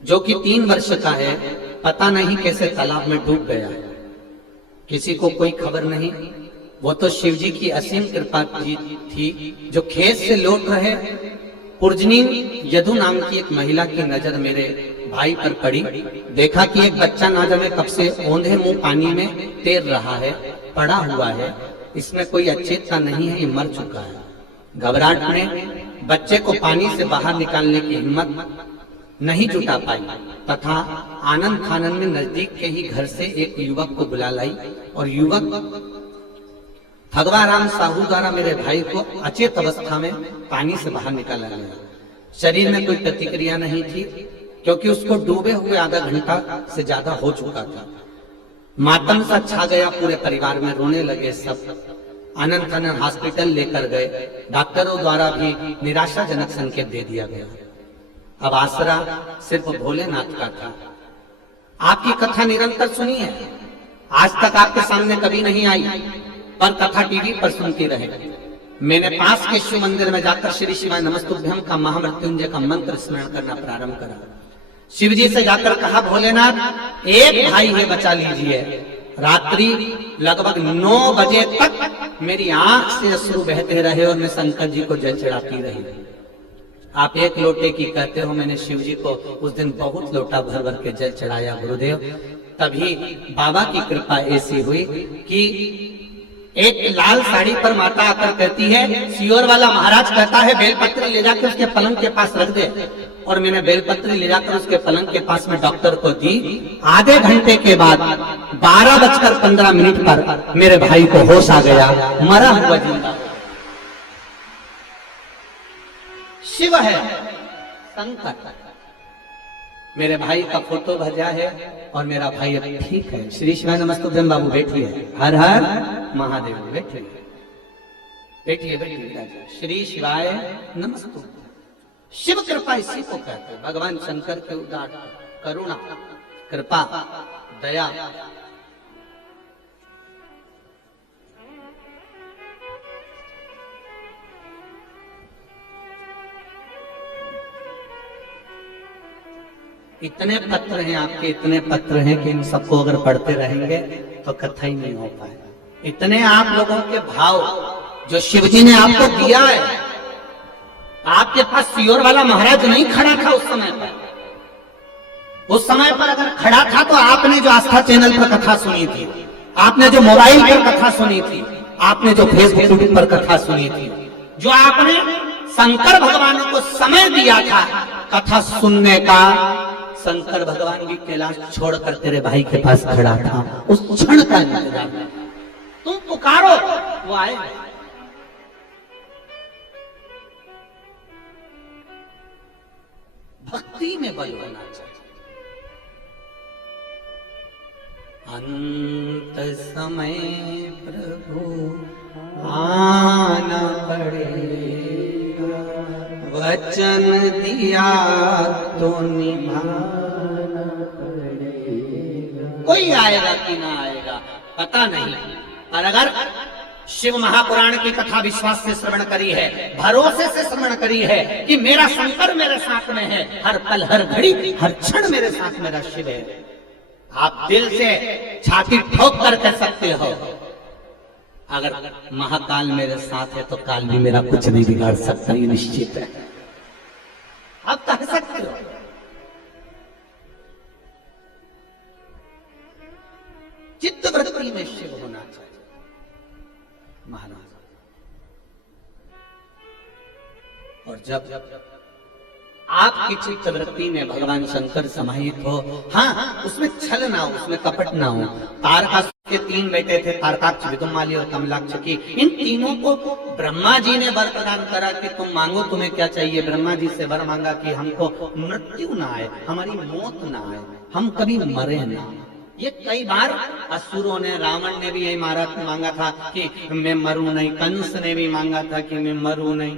जो कि 3 वर्ष का है, पता नहीं कैसे तालाब में डूब गया। किसी को कोई खबर नहीं। वो तो शिव जी की असीम कृपा थी। जो खेत से लौट रहे पुरजनी यदु नाम की एक महिला की नजर मेरे भाई पर पड़ी। देखा कि एक बच्चा ना जाने कब से औंधे मुंह पानी में तैर रहा है, पड़ा हुआ है। इसमें कोई अचेतता नहीं है, ये मर चुका है। घबराहट में बच्चे को पानी से बाहर निकालने की हिम्मत नहीं जुटा पाई तथा आनंद फानन में नजदीक के ही घर से एक युवक को बुला लाई और युवक भगवाराम साहू द्वारा मेरे भाई को अचेत अवस्था में पानी से बाहर निकाला गया। शरीर में कोई प्रतिक्रिया नहीं थी क्योंकि उसको डूबे हुए आधा घंटा से ज्यादा हो चुका था। मातम सा छा गया पूरे परिवार में, रोने लगे सब। अनंत अनंत हॉस्पिटल लेकर गए। डॉक्टरों द्वारा भी निराशाजनक संकेत दे दिया गया। अब आसरा सिर्फ भोलेनाथ का था। आपकी कथा निरंतर सुनी है, आज तक आपके सामने कभी नहीं आई, पर कथा टीवी पर सुनती रहे। मैंने पास के शिव मंदिर में जाकर श्री शिवाय नमस्तुभ्यम का महामृत्युंजय का मंत्र स्मरण करना प्रारंभ करा। शिव जी से जाकर कहा, भोलेनाथ एक भाई है, बचा लीजिए। रात्रि लगभग 9 बजे तक मेरी आंख से अश्रु बहते रहे और मैं शंकर जी को जल चढ़ाती रही। आप एक लोटे की कहते हो, मैंने शिव जी को उस दिन बहुत लोटा भर भर के जल चढ़ाया गुरुदेव। तभी बाबा की कृपा ऐसी हुई कि एक लाल साड़ी पर माता आकर कहती है, सियोर वाला महाराज कहता है बेलपत्री ले जाकर उसके पलंग के पास रख दे। और मैंने बेलपत्री ले जाकर उसके पलंग के पास में डॉक्टर को दी। आधे घंटे के बाद 12:15 पर मेरे भाई को होश आ गया, मरा हुआ जिंदा। शिव है शंकर। मेरे भाई का फोटो भजा है और मेरा भाई अब ठीक है। श्री शिवाय नमस्तुभ्यम। बाबू बैठिए। हर हर महादेव। बैठिए बैठिए बैठिए। श्री शिवाय नमस्तुभ्यम। शिव कृपा इसी को कहते हैं। भगवान शंकर के उदार करुणा, कृपा, दया। इतने पत्र हैं आपके, इतने पत्र हैं कि इन सबको अगर पढ़ते रहेंगे तो कथा ही नहीं हो पाए। इतने आप लोगों के भाव जो शिवजी ने आपको दिया है। आपके पास सियोर वाला महाराज नहीं खड़ा था उस समय पर। उस समय पर अगर खड़ा था तो आपने जो आस्था चैनल पर कथा सुनी थी, आपने जो मोबाइल पर कथा सुनी थी, आपने जो फेसबुक पर कथा सुनी थी, जो आपने शंकर भगवान को समय दिया था कथा सुनने का, शंकर भगवान भी कैलाश छोड़कर तेरे भाई के पास खड़ा था। उस क्षण का इंतजार तुम पुकारो, वो आएगा। भक्ति में बल होना चाहिए। अंत समय प्रभु आना पड़ेगा, वचन दिया तो निभाना पड़ेगा। कोई आएगा कि ना आएगा पता नहीं, पर अगर शिव महापुराण की कथा विश्वास से श्रवण करी है, भरोसे से श्रवण करी है कि मेरा शंकर मेरे साथ में है, हर पल हर घड़ी हर क्षण मेरे साथ मेरा शिव है, आप दिल से छाती ठोक कर कह सकते हो अगर महाकाल मेरे साथ है तो काल भी मेरा कुछ नहीं बिगाड़ सकता, ये निश्चित है। आप कह सकते हो। चित्त वृत्ति में शिव होना चाहिए महाराज। और जब आपकी चित्त वृत्ति में भगवान शंकर समाहित हो, हाँ उसमें छल ना हो, उसमें कपट ना हो। तारकासुर के 3 बेटे थे, तारकाक्ष, विदुमाली और कमलाक्ष की। इन तीनों को ब्रह्मा जी ने वर प्रदान करा कि तुम मांगो तुम्हें क्या चाहिए। ब्रह्मा जी से वर मांगा कि हमको मृत्यु ना आए, हमारी मौत ना आए, हम कभी मरे ना। ये कई बार असुरों ने, रावण ने भी यही मांगा था कि मैं मरूं नहीं, कंस ने भी मांगा था कि मैं मरूं नहीं,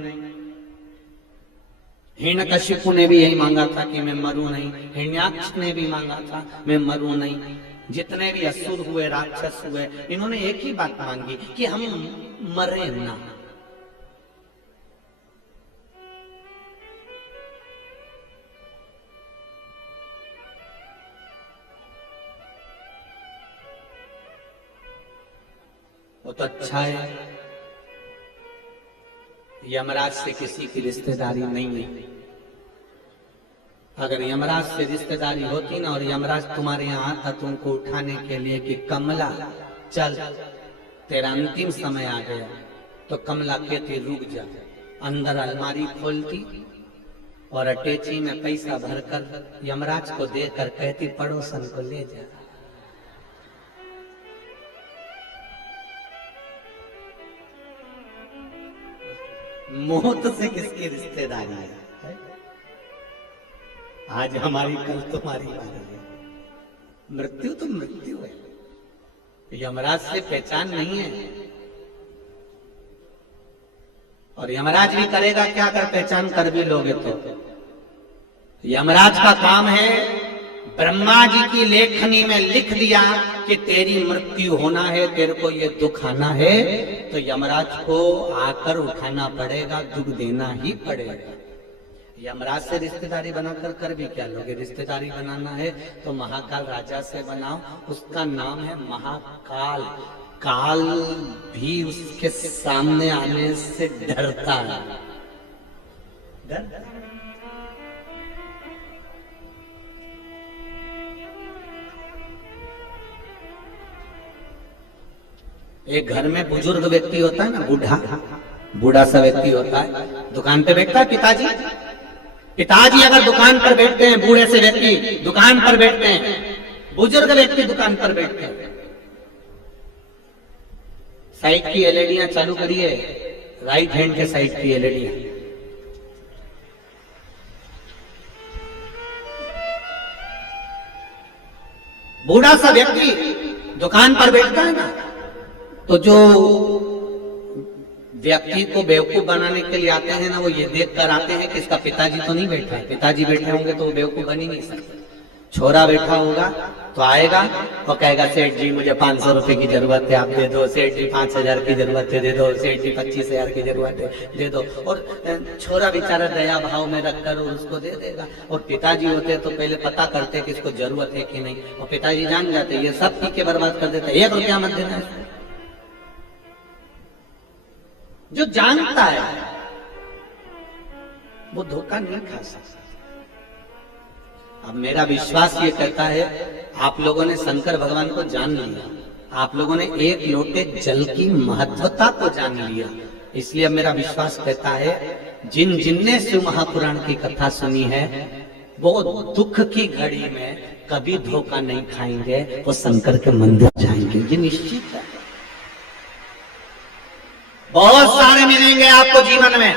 हिरण्यकशिपु ने भी यही मांगा था कि मैं मरूं नहीं, हिरण्याक्ष ने भी मांगा था मैं मरूं नहीं। जितने भी असुर हुए, राक्षस हुए, इन्होंने एक ही बात मांगी कि हम मरे ना। वो तो अच्छा है, यमराज से किसी की रिश्तेदारी नहीं है। अगर यमराज से रिश्तेदारी होती ना और यमराज तुम्हारे यहाँ आता तुमको उठाने के लिए कि कमला चल तेरा अंतिम समय आ गया, तो कमला कहती रुक जा, अंदर अलमारी खोलती और अटैची में पैसा भरकर यमराज को देकर कहती पड़ोसन को ले जा। मौत से किसकी रिश्तेदारी है? आज हमारी कल तुम्हारी बारी है। मृत्यु तो मृत्यु है, यमराज से पहचान नहीं है। और यमराज भी करेगा क्या अगर पहचान कर भी लोगे तो? यमराज का काम है, ब्रह्मा जी की लेखनी में लिख दिया कि तेरी मृत्यु होना है, तेरे को ये दुख आना है, तो यमराज को आकर उठाना पड़ेगा, दुख देना ही पड़ेगा। यमराज से रिश्तेदारी बनाकर कर भी क्या लोगे? रिश्तेदारी बनाना है तो महाकाल राजा से बनाओ, उसका नाम है महाकाल। काल भी उसके सामने आने से डरता है, डरता। एक घर में बुजुर्ग व्यक्ति होता है ना, बूढ़ा सा व्यक्ति होता है, दुकान पे बैठता है। पिताजी अगर दुकान पर बैठते हैं, बूढ़े से व्यक्ति दुकान पर बैठते हैं, बुजुर्ग व्यक्ति दुकान पर बैठते हैं। साइड की एलईडियां चालू करिए, राइट हैंड के साइड की एलईडियां। बूढ़ा सा व्यक्ति दुकान पर बैठता है ना, तो जो व्यक्ति को बेवकूफ बनाने के लिए आते हैं ना, वो ये देख कर आते हैं कि इसका पिताजी तो नहीं बैठा है। पिताजी बैठे होंगे तो वो बेवकूफ बन ही नहीं सकते। छोरा बैठा होगा तो आएगा और कहेगा सेठ जी मुझे 500 रुपए की जरूरत है, आप दे दो। सेठ जी 5000 की जरूरत है, दे दो। सेठ जी 25000 की जरूरत है, दे दो। और छोरा बेचारा दया भाव में रखकर उसको दे देगा। और पिताजी होते तो पहले पता करते कि इसको जरूरत है कि नहीं, और पिताजी जान जाते ये सब पी के बर्बाद कर देते, 1 रुपया मत देना। जो जानता है वो धोखा नहीं खा सकता। अब मेरा विश्वास ये कहता है, आप लोगों ने शंकर भगवान को जान लिया, आप लोगों ने एक लोटे जल की महत्वता को जान लिया, इसलिए मेरा विश्वास कहता है जिन जिनने शिव महापुराण की कथा सुनी है वो दुख की घड़ी में कभी धोखा नहीं खाएंगे, वो शंकर के मंदिर जाएंगे, ये निश्चित है। बहुत सारे मिलेंगे आपको जीवन में।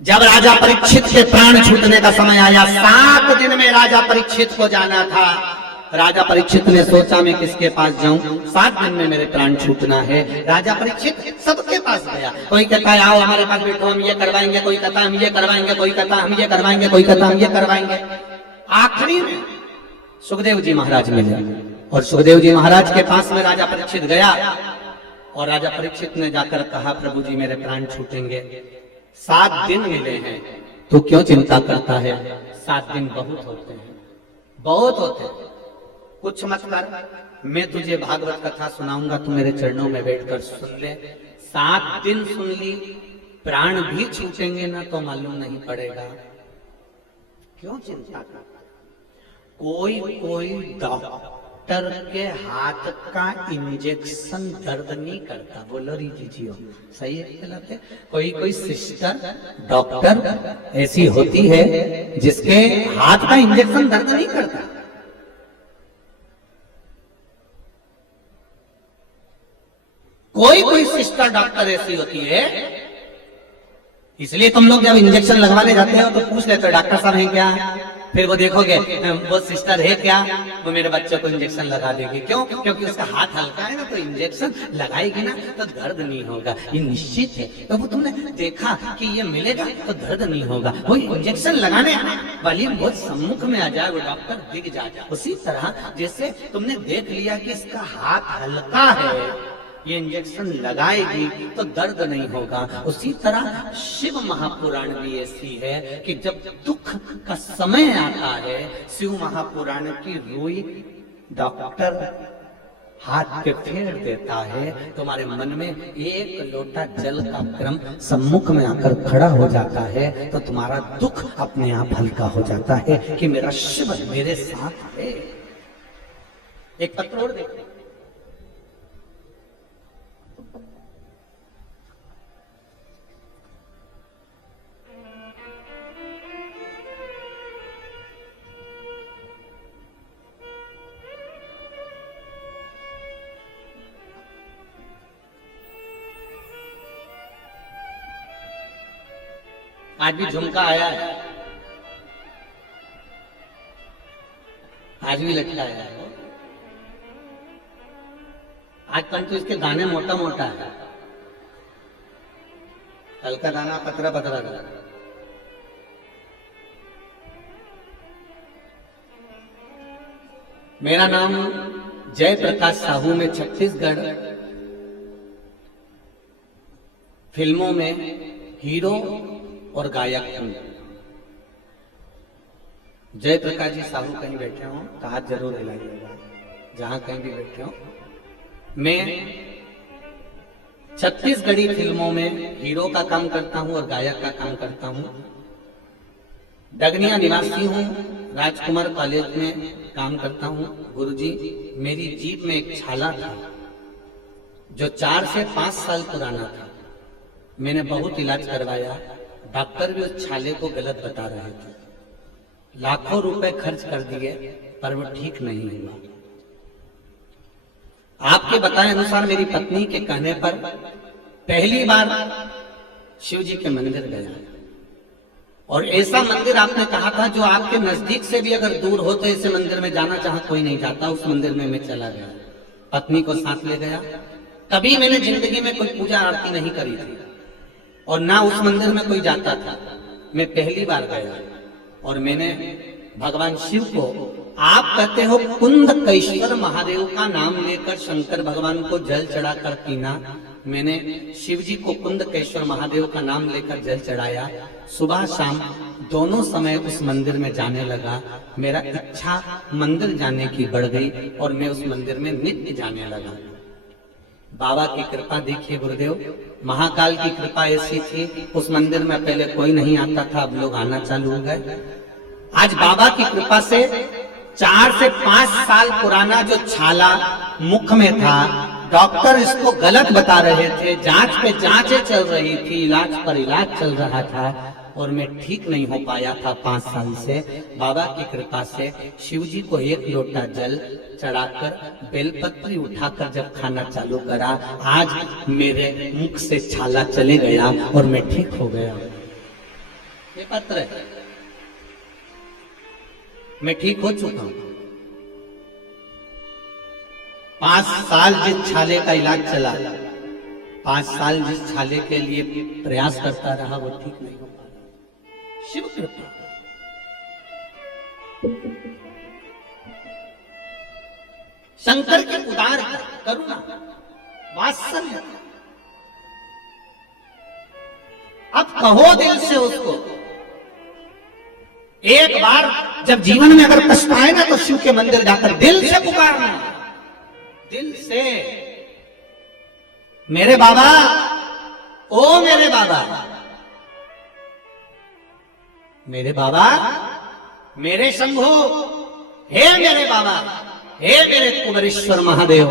जब राजा परीक्षित के प्राण छूटने का समय आया, 7 दिन में राजा परीक्षित को जाना था। राजा परीक्षित ने सोचा मैं किसके पास जाऊं, 7 दिन में मेरे प्राण छूटना है। राजा परीक्षित सबके पास गया। कोई कहता है आओ हमारे पास बैठो, हम ये करवाएंगे, कोई कहता हम ये करवाएंगे, कोई कहता हम ये करवाएंगे, कोई कहता हम ये करवाएंगे। आखिरी में सुखदेव जी महाराज मिले और सुखदेव जी महाराज के पास में राजा परीक्षित गया और राजा परीक्षित ने जाकर कहा प्रभु जी मेरे प्राण छूटेंगे, 7 दिन मिले हैं, तू क्यों चिंता करता है? 7 दिन बहुत होते हैं, बहुत होते हैं, कुछ मत कर, मैं तुझे भागवत कथा सुनाऊंगा, तू मेरे चरणों में बैठकर सुन ले। 7 दिन सुन ली, प्राण भी छूटेंगे ना तो मालूम नहीं पड़ेगा, क्यों चिंता करता? कोई कोई डॉक्टर के हाथ का इंजेक्शन दर्द नहीं करता, बोलो रीजी जी हो, सही है गलत है? कोई कोई सिस्टर डॉक्टर ऐसी होती है जिसके हाथ का इंजेक्शन दर्द नहीं करता। कोई कोई सिस्टर डॉक्टर ऐसी होती है, इसलिए तुम लोग जब इंजेक्शन लगवाने जाते हो तो पूछ लेते हो डॉक्टर साहब हैं क्या, फिर वो देखोगे वो सिस्टर है क्या, वो मेरे बच्चे को इंजेक्शन लगा देगी। क्यों? क्योंकि उसका हाथ हल्का है ना, तो इंजेक्शन लगाएगी ना तो दर्द नहीं होगा, ये निश्चित है। तो वो तुमने देखा कि ये मिलेगा तो दर्द नहीं होगा, वो इंजेक्शन लगाने वाली बहुत सम्मुख में आ जाए, वो डॉक्टर दिख जाए। उसी तरह जैसे तुमने देख लिया कि इसका हाथ हल्का है, ये इंजेक्शन लगाएगी तो दर्द नहीं होगा, उसी तरह शिव महापुराण भी ऐसी है कि जब दुख का समय आता है, शिव महापुराण की रुई डॉक्टर हाथ पे फेर देता है, तुम्हारे मन में एक लोटा जल का क्रम सम्मुख में आकर खड़ा हो जाता है, तो तुम्हारा दुख अपने आप हल्का हो जाता है कि मेरा शिव मेरे साथ है। एक पत्र और देखो, आज भी झुमका आया है, आज भी लटकाया है, आज परंतु इसके दाने मोटा मोटा है, हल्का दाना पतरा पतरा दाना। मेरा नाम जय प्रकाश साहू, में छत्तीसगढ़ फिल्मों में हीरो और गायक हूं। जय प्रकाश जी साहू कहीं बैठे हो तो हाथ जरूर हिलाइएगा, जहां कहीं भी बैठे हो। मैं छत्तीसगढ़ी फिल्मों में हीरो का काम करता हूं और गायक का काम करता हूं। डगनिया निवासी हूं, राजकुमार कॉलेज में काम करता हूं। गुरुजी, मेरी जीभ में एक छाला था जो 4 से 5 साल पुराना था, मैंने बहुत इलाज करवाया, डॉक्टर भी उस छाले को गलत बता रहे थे, लाखों रुपए खर्च कर दिए पर वो ठीक नहीं हुआ। आपके बताए अनुसार मेरी पत्नी के कहने पर पहली बार शिव जी के मंदिर गया, और ऐसा मंदिर आपने कहा था जो आपके नजदीक से भी अगर दूर हो तो ऐसे मंदिर में जाना चाहा कोई नहीं जाता, उस मंदिर में मैं चला गया, पत्नी को साथ ले गया। कभी मैंने जिंदगी में कोई पूजा आरती नहीं करी थी और ना उस मंदिर में कोई जाता था, मैं पहली बार गया और मैंने भगवान शिव को, आप कहते हो कुंदकेश्वर महादेव का नाम लेकर शंकर भगवान को जल चढ़ाकर पीना, मैंने शिव जी को कुंदकेश्वर महादेव का नाम लेकर जल चढ़ाया। सुबह शाम दोनों समय उस मंदिर में जाने लगा, मेरा इच्छा मंदिर जाने की बढ़ गई और मैं उस मंदिर में नित्य जाने लगा। बाबा की कृपा देखिए गुरुदेव, महाकाल की कृपा ऐसी थी, उस मंदिर में पहले कोई नहीं आता था, अब लोग आना चालू हो गए। आज बाबा की कृपा से 4 से 5 साल पुराना जो छाला मुख में था, डॉक्टर इसको गलत बता रहे थे, जांच पे जांचें चल रही थी, इलाज पर इलाज चल रहा था, और मैं ठीक नहीं हो पाया था 5 साल से। बाबा की कृपा से शिव जी को 1 लोटा जल चढ़ाकर बेलपत्री उठाकर जब खाना चालू करा, आज मेरे मुख से छाला चले गया और मैं ठीक हो गया। ये पत्र है, मैं ठीक हो चुका हूं। 5 साल जिस छाले का इलाज चला, 5 साल जिस छाले के लिए प्रयास करता रहा, वो ठीक नहीं हो पा रहा। शिव कृपा, शंकर की उदारता, करुणा, वात्सल्य। अब कहो दिल से उसको, एक बार जब जीवन में अगर कष्ट आए ना, तो शिव के मंदिर जाकर दिल से पुकारना, दिल से, मेरे बाबा, ओ मेरे बाबा, मेरे बाबा, मेरे शंभो, हे मेरे बाबा, हे मेरे कुबेरेश्वर महादेव,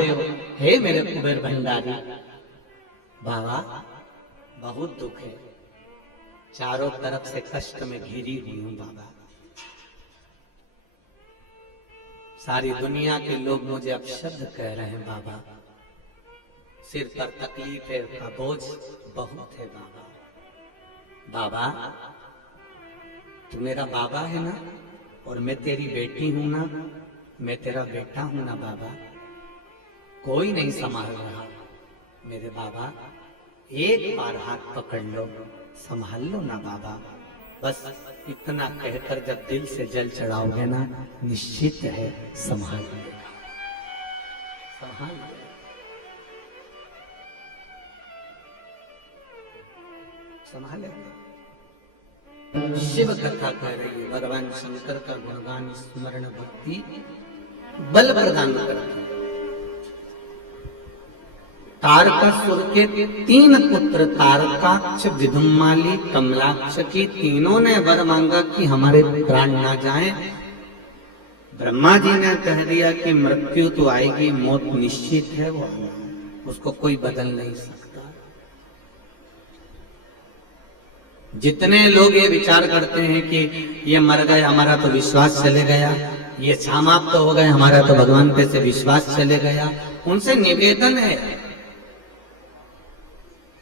हे मेरे कुबेर भंडारी, बाबा बहुत दुख है, चारों तरफ से कष्ट में घिरी हुई हूं बाबा, सारी दुनिया के लोग मुझे अपशब्द कह रहे हैं बाबा, सिर पर तकलीफ है का बोझ बहुत है बाबा। बाबा तू मेरा बाबा है ना, और मैं तेरी बेटी हूं ना, मैं तेरा बेटा हूं ना बाबा, कोई नहीं संभाल रहा, मेरे बाबा एक बार हाथ पकड़ लो, संभाल लो ना बाबा। बस इतना कहकर जब दिल से जल चढ़ाओगे ना, निश्चित है संभाल लेगा, संभाल लेगा, संभालेगा। शिव कथा कह रही है, भगवान शंकर का गुणगान स्मरण भक्ति बल प्रदान करती है। तारकासुर के 3 पुत्र तारकाक्ष, विधुमाली, कमलाक्ष की तीनों ने वर मांगा कि हमारे प्राण ना जाएं। ब्रह्मा जी ने कह दिया कि मृत्यु तो आएगी, मौत निश्चित है, वो आना, उसको कोई बदल नहीं सकता। जितने लोग ये विचार करते हैं कि ये मर गए, हमारा तो विश्वास चले गया, ये समाप्त तो हो गए, हमारा तो भगवान पे से विश्वास चले गया, उनसे निवेदन है,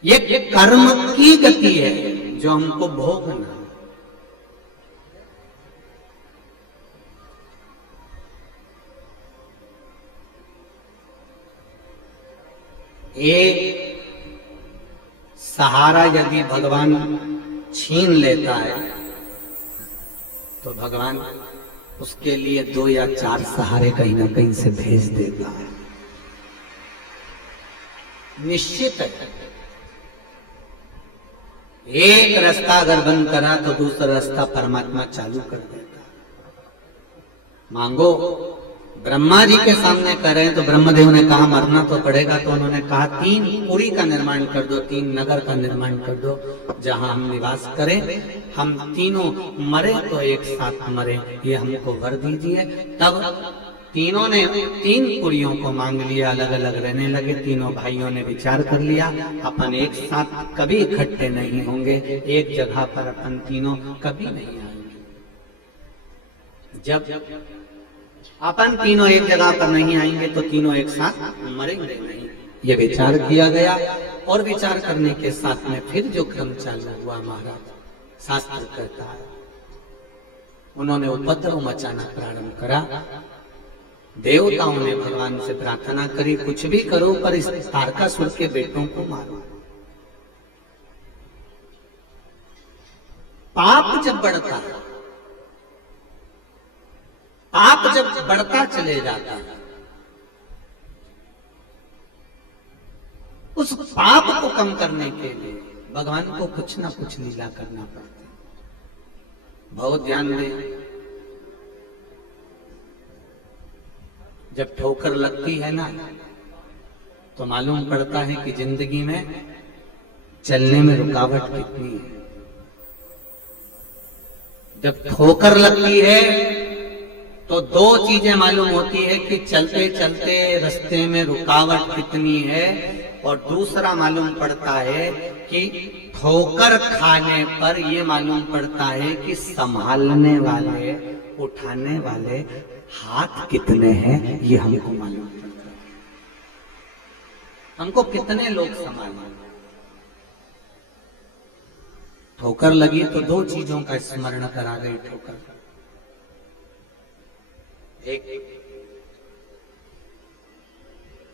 ये कर्म की गति है जो हमको भोगना। ये सहारा यदि भगवान छीन लेता है, तो भगवान उसके लिए 2 या 4 सहारे कहीं ना कहीं से भेज देता है, निश्चित है। एक रास्ता अगर बंद करा तो दूसरा रास्ता परमात्मा चालू कर देता। मांगो, ब्रह्मा जी के सामने कर रहे हैं तो ब्रह्मदेव ने कहा मरना तो पड़ेगा, तो उन्होंने कहा 3 पुरी का निर्माण कर दो, 3 नगर का निर्माण कर दो, जहां हम निवास करें, हम तीनों मरे तो एक साथ मरे, ये हमको वर दीजिए। तब तीनों ने 3 पुरियों को मांग लिया, अलग अलग रहने लगे। तीनों भाइयों ने विचार कर लिया, अपन एक साथ कभी इकट्ठे नहीं होंगे, एक जगह पर अपन तीनों कभी नहीं आएंगे। जब अपन तीनों एक जगह पर नहीं आएंगे तो तीनों एक साथ मरेंगे नहीं, ये विचार किया गया। और विचार करने के साथ में फिर जो क्रम चालू हुआ महाराज, शास्त्र कहता है, उन्होंने उपद्रव मचाना प्रारंभ करा। देवताओं ने भगवान से प्रार्थना करी, कुछ भी करो पर इस तारकासुर के बेटों को मारो। पाप जब बढ़ता है, पाप जब बढ़ता चले जाता है, उस पाप को कम करने के लिए भगवान को कुछ ना कुछ लीला करना पड़ता है। बहुत ध्यान दें, जब ठोकर लगती है ना, तो मालूम पड़ता है कि जिंदगी में चलने में रुकावट कितनी है। जब ठोकर लगती है तो दो चीजें मालूम होती है कि चलते चलते रास्ते में रुकावट कितनी है, और दूसरा मालूम पड़ता है कि ठोकर खाने पर यह मालूम पड़ता है कि संभालने वाले, उठाने वाले हाथ कितने हैं, ये हमको मालूम पड़ता है। हमको कितने लोग संभालें। ठोकर लगी तो दो चीजों का स्मरण करा गई ठोकर। एक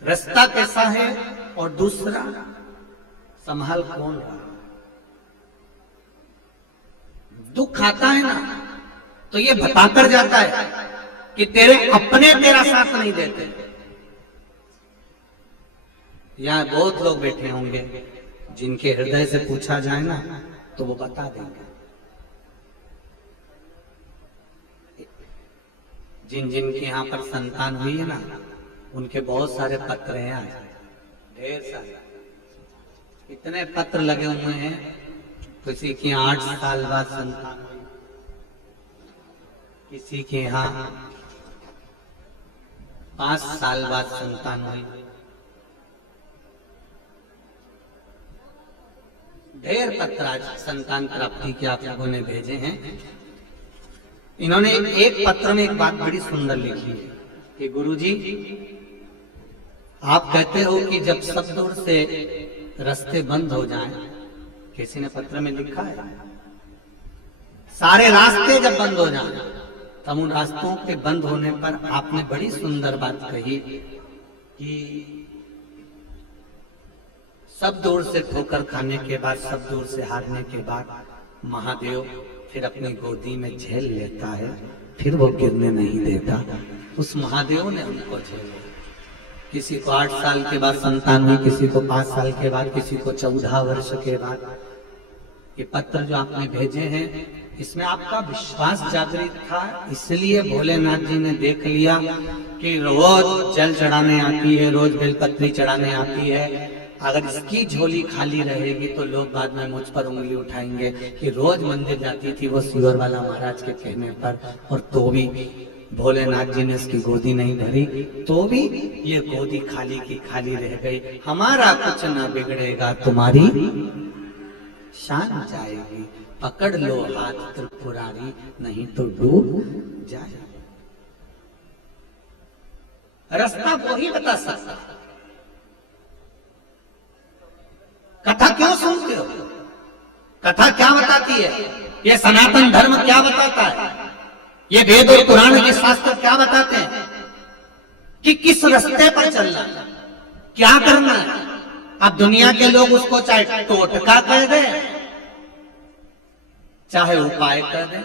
रास्ता कैसा है, और दूसरा संभाल कौन रहा। दुख आता है ना तो ये बताकर जाता है कि तेरे अपने तेरा साथ नहीं देते। यहां बहुत लोग बैठे होंगे जिनके हृदय से पूछा जाए ना तो वो बता देंगे। जिन जिन के यहां पर संतान हुई है ना, उनके बहुत सारे पत्र हैं आज, ढेर सारे। इतने पत्र लगे हुए हैं, किसी के 8 साल बाद संतान हुई, किसी के यहाँ 5 साल बाद संतान हुई। ढेर पत्र आज संतान प्राप्ति के आप लोगों ने भेजे हैं। इन्होंने एक पत्र में एक बात बड़ी सुंदर लिखी है कि गुरुजी, आप कहते हो कि जब सब दूर से रास्ते बंद हो जाएं, किसी ने पत्र में लिखा है, सारे रास्ते जब बंद हो जाएं, तब उन रास्तों के बंद होने पर आपने बड़ी सुंदर बात कही कि सब दूर से ठोकर खाने के बाद, सब दूर से हारने के बाद महादेव फिर अपनी गोदी में झेल लेता है, फिर वो गिरने नहीं देता। उस महादेव ने हमको झेला। किसी को 8 साल के बाद संतान हुई, किसी को 5 साल के बाद, किसी को 14 वर्ष के बाद। ये पत्र जो आपने भेजे हैं, इसमें आपका विश्वास जागृत था, इसलिए भोलेनाथ जी ने देख लिया कि रोज जल चढ़ाने आती है, रोज बेलपत्री चढ़ाने आती है। अगर इसकी झोली खाली रहेगी तो लोग बाद में मुझ पर उंगली उठाएंगे कि रोज मंदिर जाती थी वो सिवर वाला महाराज के कहने पर, और तो भी भोलेनाथ जी ने इसकी गोदी नहीं भरी, तो भी ये गोदी खाली की खाली रह गई। हमारा कुछ ना बिगड़ेगा, तुम्हारी शान जाएगी, पकड़ लो हाथ त्रिपुरारी, नहीं तो डूब जाए। रास्ता वो ही बता सकता। कथा क्यों सुनते हो? कथा क्या बताती है? ये सनातन धर्म क्या बताता है? ये वेद और पुराण के शास्त्र क्या बताते हैं कि किस रास्ते पर चलना, क्या करना है? अब दुनिया के लोग उसको चाहे टोटका कह दे, चाहे उपाय कर दे।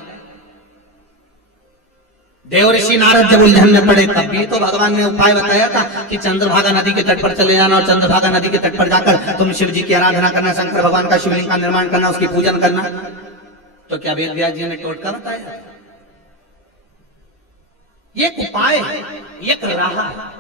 देव ऋषि नारद जब उलझन में पड़े तब भी तो भगवान ने उपाय बताया था कि चंद्रभागा नदी के तट पर चले जाना, और चंद्रभागा नदी के तट पर जाकर तुम शिव जी की आराधना करना, शंकर भगवान का शिवलिंग का निर्माण करना, उसकी पूजन करना। तो क्या वेद व्यास जी ने टोटका बताया? ये एक उपाय है, एक राह है।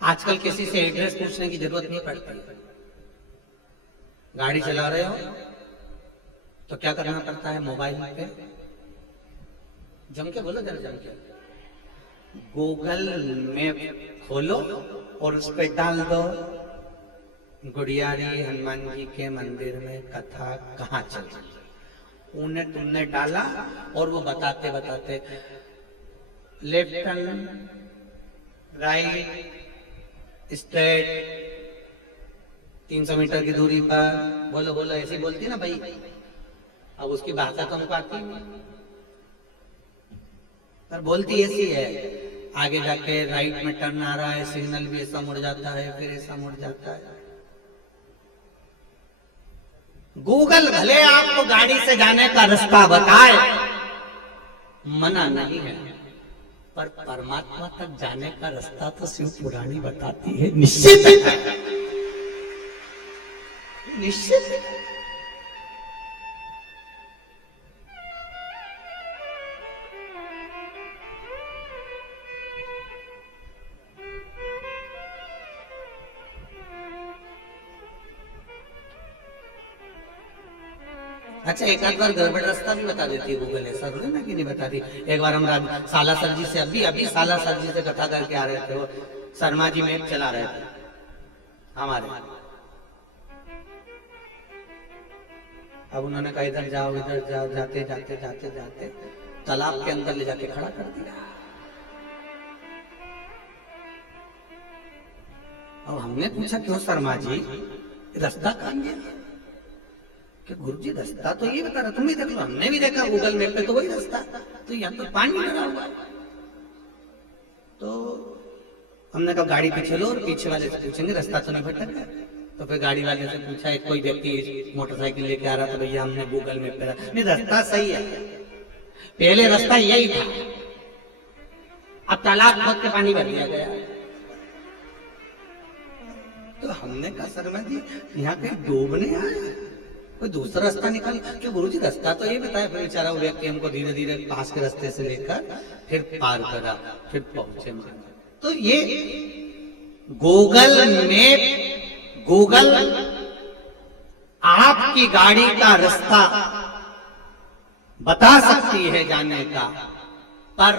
आजकल किसी से एड्रेस पूछने की जरूरत नहीं पड़ती। गाड़ी चला रहे हो तो क्या करना पड़ता है? मोबाइल पे जम के बोलो, जरा जम के गूगल मैप खोलो और उस पर डाल दो गुड़ियारी हनुमान जी के मंदिर में कथा कहाँ चल रही। उन्हें तुमने डाला और वो बताते बताते left turn, right, straight, 300 metre की दूरी पर, बोलो बोलो, ऐसी बोलती ना भाई। अब उसकी भाषा तो हमको आती नहीं, पर बोलती ऐसी है। आगे जाके राइट में टर्न आ रहा है, सिग्नल भी ऐसा मुड़ जाता है, फिर ऐसा मुड़ जाता है। गूगल भले आपको गाड़ी से जाने का रास्ता बताए, मना नहीं है, पर परमात्मा तक जाने का रास्ता तो शिव पुराणी बताती है। निश्चित है, निश्चित। अच्छा, एक आध बार गड़बड़ रास्ता भी बता देती है गूगल, ऐसा थोड़ी ना कि नहीं बताती। एक बार हम साला सर जी से अभी साला सर जी से कथा करके आ रहे थे, वो शर्मा जी मैप चला रहे थे हमारे। अब उन्होंने कहा इधर जाओ इधर जाओ, जाते जाते जाते जाते तालाब के अंदर ले जाके खड़ा कर दिया। अब हमने पूछा क्यों शर्मा जी, रास्ता कहाँ गया? कि गुरुजी रास्ता तो ये बता रहा, तुम भी देख लो, हमने भी देखा गूगल मैप पे तो वही रास्ता, तो यहाँ तो पानी भरा हुआ है। तो हमने कहा गाड़ी पीछे लो और पीछे वाले से पूछेंगे रास्ता तो नहीं भटक गया। तो फिर गाड़ी वाले से पूछा, एक कोई व्यक्ति मोटरसाइकिल लेके आ रहा था, भैया हमने गूगल मैप पे नहीं, रास्ता सही है, पहले रास्ता यही था, अब तालाब खोद के पानी भर दिया गया। तो हमने कहा शर्मा जी यहाँ कहीं डूबने आया, कोई दूसरा रास्ता निकाल के। गुरुजी रास्ता तो ये बताया। फिर बेचारा वो व्यक्ति हमको धीरे धीरे पास के रास्ते से लेकर फिर पार करा, फिर पहुंचे। तो ये गूगल मैप, गूगल आपकी गाड़ी का रास्ता बता सकती है जाने का, पर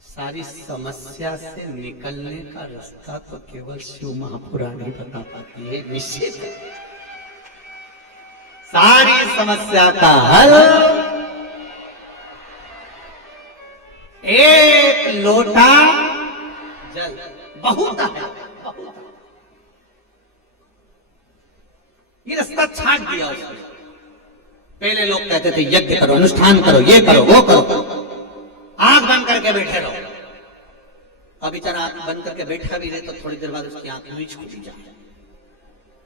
सारी समस्या से निकलने का रास्ता तो केवल शिव महापुराणी बता पाती है। निश्चित सारी समस्या का हल एक लोटा जल, बहुत है, बहुत। ये रास्ता छाट दिया उसने। पहले लोग कहते थे यज्ञ करो, अनुष्ठान करो, ये करो, वो करो, आंख बंद करके बैठे रहो। अब बेचारा आंख बंद करके बैठा भी रहे तो थोड़ी देर बाद उसकी आंख यूं ही खुली जाए,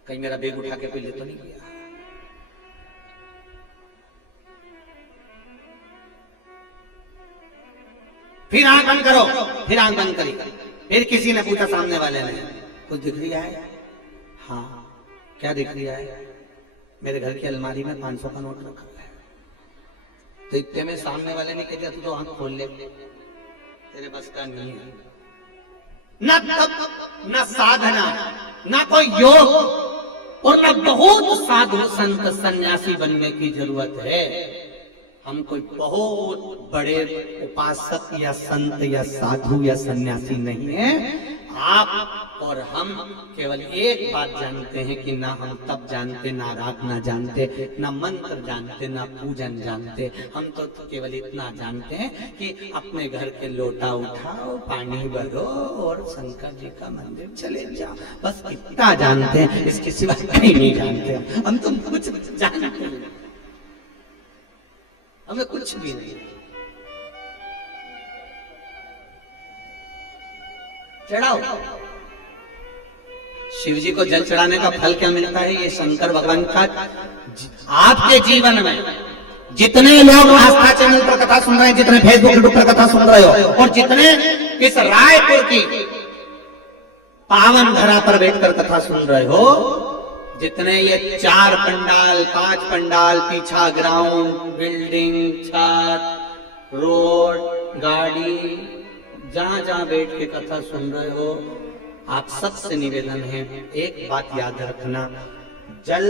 कहीं मेरा बैग उठा के कोई ले तो नहीं गया। फिर आंख बंद करो, फिर आंख बंद करी। फिर किसी ने पूछा सामने वाले ने, कुछ दिख रहा है? हाँ, क्या दिख रहा है? मेरे घर की अलमारी में 500 का नोट रखा है। तो इतने में सामने वाले ने कह दिया तू तो आंख खोल ले, तेरे बस का नहीं है। न तप, न साधना, न कोई योग और न बहुत साधु संत सन्यासी बनने की जरूरत है। हम कोई बहुत बड़े उपासक या संत या साधु या सन्यासी नहीं है। आप और हम केवल एक बात जानते हैं कि ना हम तप जानते, ना आराधना जानते, ना मंत्र जानते, ना पूजन जानते। हम तो केवल इतना जानते हैं कि अपने घर के लोटा उठाओ, पानी भरो और शंकर जी का मंदिर चले जाओ, बस इतना जानते हैं, इसके सिवा कहीं नहीं जानते। हम तो कुछ जानते नहीं, हमें कुछ भी नहीं। चढ़ाओ, शिव जी को जल चढ़ाने का फल क्या मिलता है? ये शंकर भगवान का आपके जीवन में जितने लोग आस्था चैनल पर कथा सुन रहे हैं, जितने फेसबुक यूट्यूब पर कथा सुन रहे हो, और जितने इस रायपुर की पावन धरा पर बैठकर कथा सुन रहे हो, जितने ये 4 पंडाल 5 पंडाल, पीछा ग्राउंड, बिल्डिंग, छत, रोड, गाड़ी, जहां जहां बैठ के कथा सुन रहे हो, आप सबसे निवेदन है, एक बात याद रखना, जल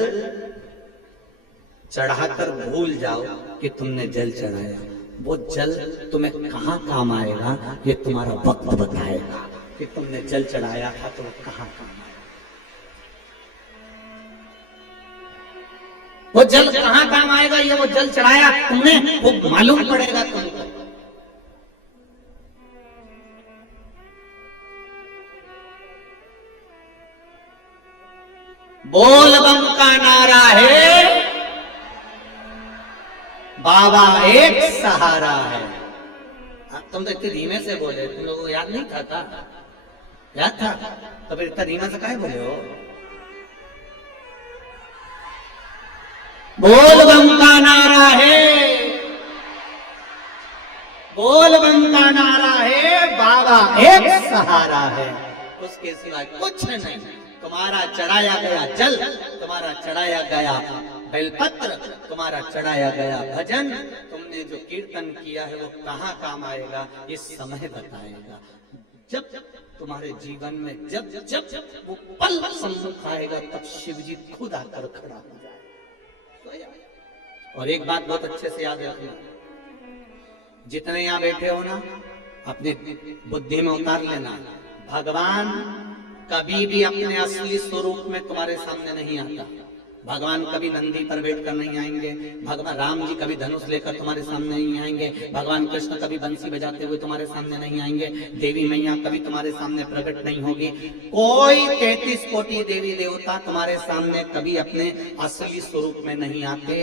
चढ़ाकर भूल जाओ कि तुमने जल चढ़ाया। वो जल तुम्हें कहां काम आएगा ये तुम्हारा वक्त बताएगा कि तुमने जल चढ़ाया था तो वो कहां काम आएगा। वो जल कहां काम आएगा ये वो जल चढ़ाया तुमने, वो मालूम पड़ेगा तुमको। बोल बम का नारा है, बाबा एक सहारा है। तुम तो इतने धीमे से बोले, तुम लोगों को याद नहीं था? याद था तो फिर इतना धीमा से काहे बोले हो? बोल बम का नारा है, बोल बम का नारा है, बाबा एक सहारा है, उसके सिवाय कुछ नहीं। तुम्हारा चढ़ाया गया जल, तुम्हारा चढ़ाया गया बेलपत्र, तुम्हारा चढ़ाया गया भजन, तुमने जो कीर्तन किया है वो कहाँ काम आएगा ये समय बताएगा। जब तुम्हारे जीवन में जब जब वो पल सम्मुख आएगा तब शिव जी खुद आकर खड़ा हो जाएगा। और एक बात बहुत अच्छे से याद रखना, जितने यहाँ बैठे हो ना, अपनी बुद्धि में उतार लेना, भगवान कभी भी अपने असली स्वरूप में तुम्हारे सामने नहीं आता। भगवान कभी नंदी पर बैठकर नहीं आएंगे, भगवान राम जी कभी धनुष लेकर तुम्हारे सामने नहीं आएंगे, भगवान कृष्ण कभी बंसी बजाते हुए तुम्हारे सामने नहीं आएंगे, देवी मैया कभी तुम्हारे सामने प्रकट नहीं होगी। कोई 33 कोटि देवी देवता तुम्हारे सामने कभी अपने असली स्वरूप में नहीं आते।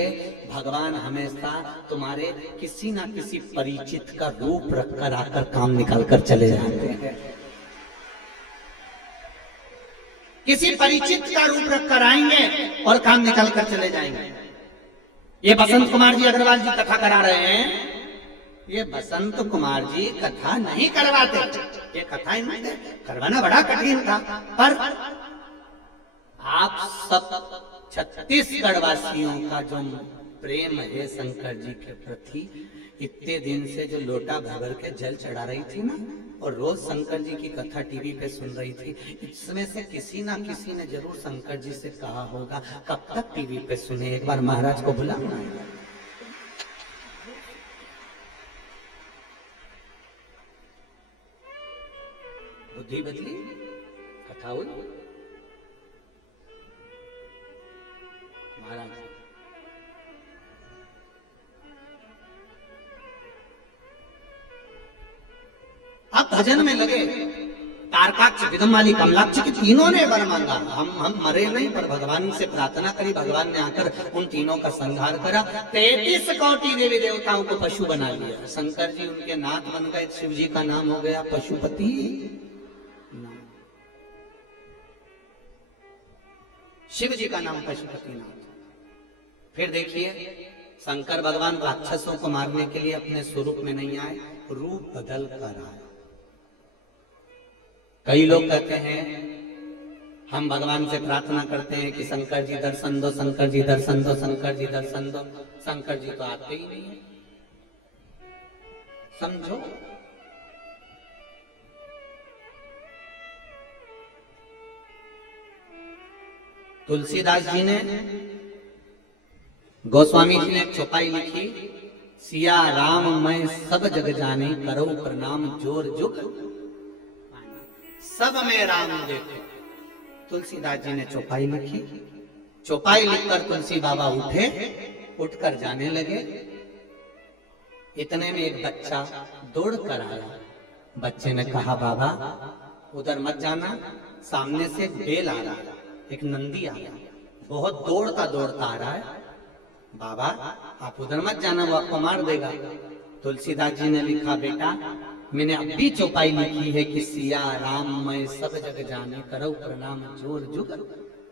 भगवान हमेशा तुम्हारे किसी ना किसी परिचित का रूप रखकर आकर काम निकाल कर चले जाते हैं। किसी परिचित का रूप रखकर आएंगे और काम निकाल कर चले जाएंगे। ये बसंत कुमार जी अग्रवाल जी कथा करा रहे हैं, ये बसंत कुमार जी कथा नहीं करवाते, ये कथा इन्होंने करवाना बड़ा कठिन था, पर आप सब छत्तीसगढ़ वासियों का जो प्रेम है शंकर जी के प्रति, इतने दिन से जो लोटा भर के जल चढ़ा रही थी ना, और रोज शंकर जी की कथा टीवी पे सुन रही थी, इसमें से किसी ना किसी ने जरूर शंकर जी से कहा होगा कब तक टीवी पे सुने, एक बार महाराज को बुलाना। बुद्धि बदली, कथा हुई महाराज। अब भजन में लगे, तारकाक्ष, विदमाली, कमलाक्ष की तीनों ने वर मांगा। हम मरे नहीं, पर भगवान से प्रार्थना करी, भगवान ने आकर उन तीनों का संहार करा। 33 कोटि देवी देवताओं को पशु बना लिया। शंकर जी उनके नाथ बन गए, शिव जी का नाम हो गया पशुपति। शिव जी का नाम पशुपति नाथ। फिर देखिए, शंकर भगवान राक्षसों को मारने के लिए अपने स्वरूप में नहीं आए, रूप बदल कर आए। कई लोग कहते हैं, हम भगवान से प्रार्थना करते हैं कि शंकर जी दर्शन दो, शंकर जी दर्शन दो, शंकर जी दर्शन दो। शंकर जी तो आते ही नहीं है, समझो। तुलसीदास जी ने, गोस्वामी जी ने एक चौपाई लिखी, सिया राम मैं सब जग जाने, करो प्रणाम जोर जुग, सब में राम देखो। तुलसीदास जी ने चौपाई लिखी। चौपाई लिखकर तुलसी बाबा उठे, उठकर जाने लगे। इतने में एक बच्चा दौड़ कर आया। बच्चे ने कहा, बाबा उधर मत जाना, सामने से एक बेल आ रहा है, एक नंदी आ रहा है, बहुत दौड़ता दौड़ता आ रहा है, बाबा आप उधर मत जाना, वो आपको मार देगा। तुलसीदास जी ने लिखा, बेटा मैंने अभी चौपाई लिखी है कि सिया राम मैं सब जग जाने, करो प्रणाम जोर जुग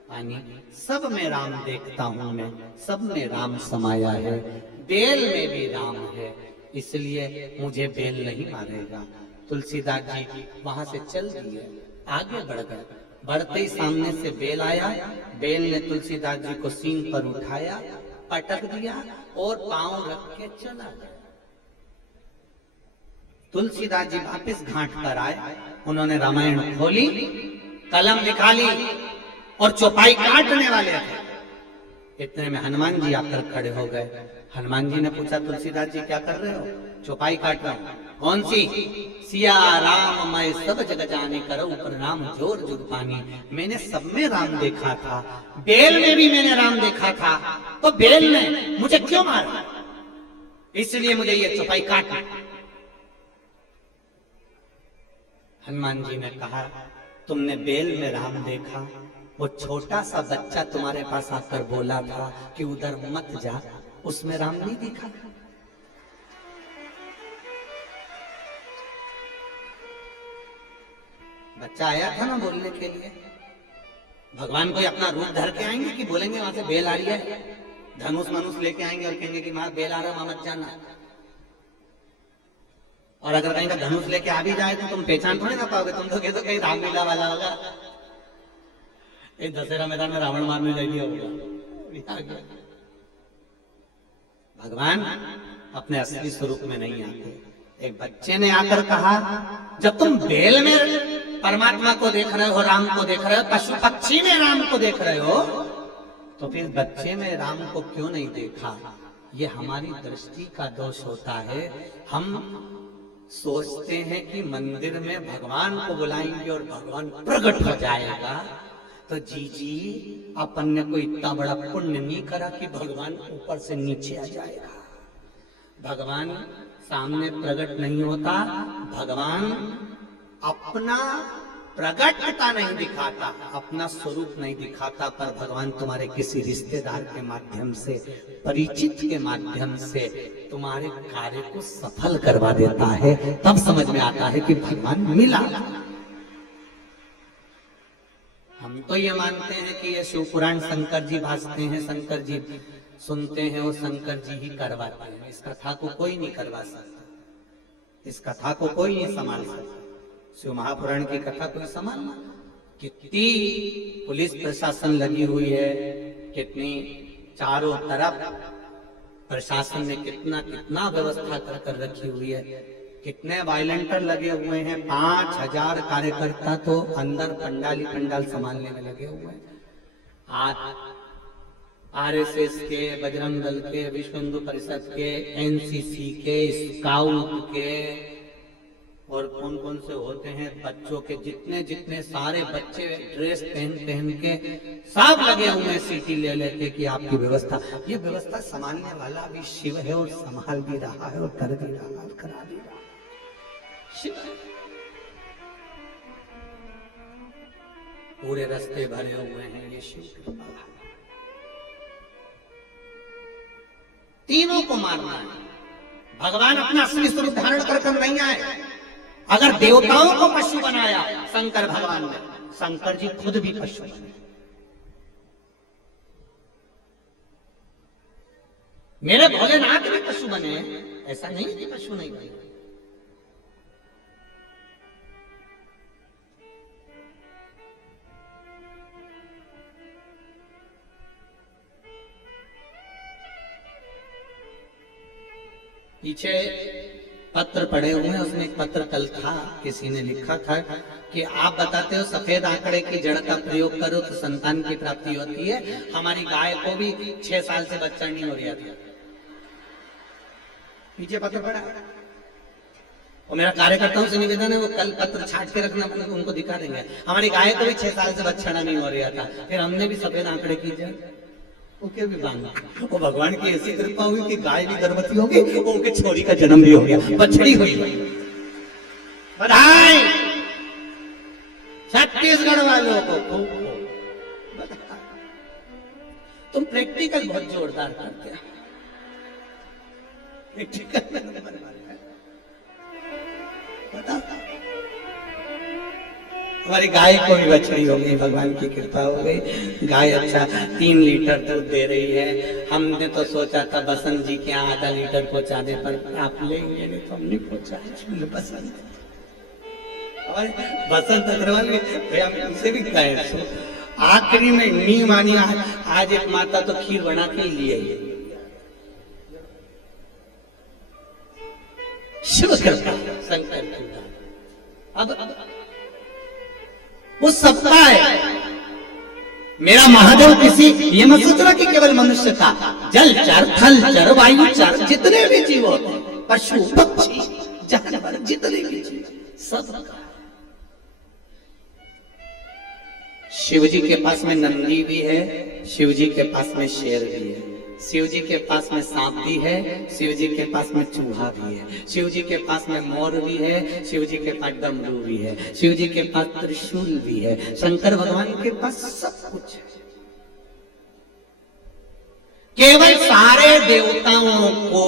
पानी। सब में राम देखता हूं मैं, सब में राम समाया है, बेल में भी राम है, इसलिए मुझे बेल नहीं मारेगा। तुलसीदास जी वहां से चल दिए, आगे बढ़ गए। बढ़ते ही सामने से बेल आया। बेल ने तुलसीदास जी को सींग पर उठाया, पटक दिया और पांव रख के चला गया। तुलसीदास जी वापिस घाट पर आए। उन्होंने रामायण खोली, कलम निकाली और चौपाई काटने वाले थे। इतने में हनुमान जी आकर खड़े हो गए। हनुमान जी ने पूछा, तुलसीदास जी क्या कर रहे हो? चौपाई काट रहा हूं। कौन सी? सिया राम मैं सब जग जाने, करो प्रणाम जोर जुग पानी। मैंने सब में राम देखा था, बेल में भी मैंने राम देखा था, तो बेल ने मुझे क्यों मारा? इसलिए मुझे ये चौपाई काटना। हनुमान जी ने कहा, तुमने बेल में राम देखा, वो छोटा सा बच्चा तुम्हारे पास आकर बोला था कि उधर मत जा, उसमें राम नहीं दिखा। बच्चा आया था ना बोलने के लिए। भगवान कोई अपना रूप धर के आएंगे कि बोलेंगे वहां से बेल आ रही है, धनुष मनुष लेके आएंगे और कहेंगे कि मां बेल आ रहा, वहां मत जाना। और अगर कहीं का धनुष लेके आ भी जाए तो तुम पहचान थोड़ी ना पाओगे, तुम तो कह दो कहीं रामलीला वाला होगा, दशहरा मैदान में रावण मारने जाएगी होगा। भगवान अपने असली स्वरूप में नहीं आते। एक बच्चे ने आकर कहा, जब तुम बेल में परमात्मा को देख रहे हो, राम को देख रहे हो, पशु पक्षी में राम को देख रहे हो, तो फिर बच्चे में राम को क्यों नहीं देखा? ये हमारी दृष्टि का दोष होता है। हम सोचते हैं कि मंदिर में भगवान को बुलाएंगे और भगवान प्रकट हो जाएगा। तो जी अपन ने कोई इतना बड़ा पुण्य नहीं करा कि भगवान ऊपर से नीचे आ जाएगा। भगवान सामने प्रकट नहीं होता, भगवान अपना प्रकटता नहीं दिखाता, अपना स्वरूप नहीं दिखाता, पर भगवान तुम्हारे किसी रिश्तेदार के माध्यम से, परिचित के माध्यम से तुम्हारे कार्य को सफल करवा देता है। तब समझ में आता है कि भगवान मिला। हम तो ये मानते हैं कि ये शिव पुराण शंकर जी भासते हैं, शंकर जी सुनते हैं और शंकर जी ही करवाते हैं। इस कथा को कोई नहीं करवा सकता, इस कथा को कोई नहीं संभाल सकता। शिव महापुराण की कथा कोई संभालना? कितनी पुलिस प्रशासन लगी हुई है, कितनी चारों तरफ प्रशासन ने कितना कितना व्यवस्था कर रखी हुई है, कितने वायलेंटर लगे हुए हैं। 5000 कार्यकर्ता तो अंदर पंडाली पंडाल संभालने में लगे हुए हैं। आरएसएस के, बजरंग दल के, विश्व हिंदू परिषद के, एनसीसी के, स्काउट के और कौन कौन से होते हैं, बच्चों के जितने जितने सारे बच्चे ड्रेस पहन पहन के सब लगे हुए हैं सीटी ले लेके कि आपकी व्यवस्था। ये व्यवस्था संभालने वाला भी शिव है और संभाल भी रहा है और कर भी रहा है, करा भी रहा है। शिव पूरे रास्ते भरे हुए हैं, ये शिव कृपा है। तीनों को मारना है। भगवान अपना असली स्वरूप धारण कर नहीं आए। अगर देवताओं को पशु बनाया शंकर भगवान ने, शंकर जी खुद भी पशु बने। मेरे भोलेनाथ भी पशु बने, ऐसा नहीं कि पशु नहीं बने। पीछे पत्र पड़े हुए हैं, उसमें एक पत्र कल था, किसी ने लिखा था कि आप बताते हो सफेद आंकड़े की जड़ का प्रयोग करो तो संतान की प्राप्ति होती है। हमारी गाय को भी 6 साल से बच्चा नहीं हो रहा था। पीछे पत्र पड़ा है और मेरा कार्यकर्ताओं से निवेदन है वो कल पत्र छाट के रखना, उनको दिखा देंगे। हमारी गाय को भी 6 साल से बच्चा नहीं हो रहा था, फिर हमने भी सफेद आंकड़े की जड़ उनके भी बांधा। वो भगवान की ऐसी कृपा हुई कि गाय भी गर्भवती होगी, उनके छोरी का जन्म भी हो गया, बछड़ी हुई। बधाई छत्तीसगढ़ वालों को। तुम प्रैक्टिकल बहुत जोरदार करते हो। प्रैक्टिकल बताओ। हमारी गाय को भी बछड़ी हो गई, भगवान की कृपा हो गई। गाय अच्छा 3 लीटर दूध दे रही है। हमने तो सोचा था बसंत जी के यहाँ आधा लीटर पहुंचाने पर आप लेंगे, नहीं तो हम नहीं पहुंचाए। बसंत अग्रवाल उनसे भी कहे आखिरी में नहीं मानी। आज एक माता तो खीर बना के लिए शिव कृपा, शंकर कृपा। अब वो सबका है। मेरा महादेव किसी ये मत सोचना कि केवल मनुष्य का, जल चर, थल चर, वायु चर, जितने भी जीव होते हैं, पशु पक्षी जानवर जितने भी जीव, सबका। शिव जी के पास में नंदी भी है, शिव जी के पास में शेर भी है, शिव जी के पास में सांप भी है, शिव जी के पास में चूहा भी है, शिव जी के पास में मोर भी है, शिव जी के पास डमरू भी है, शिव जी के पास त्रिशूल भी है, शंकर भगवान के पास सब कुछ है। केवल सारे देवताओं को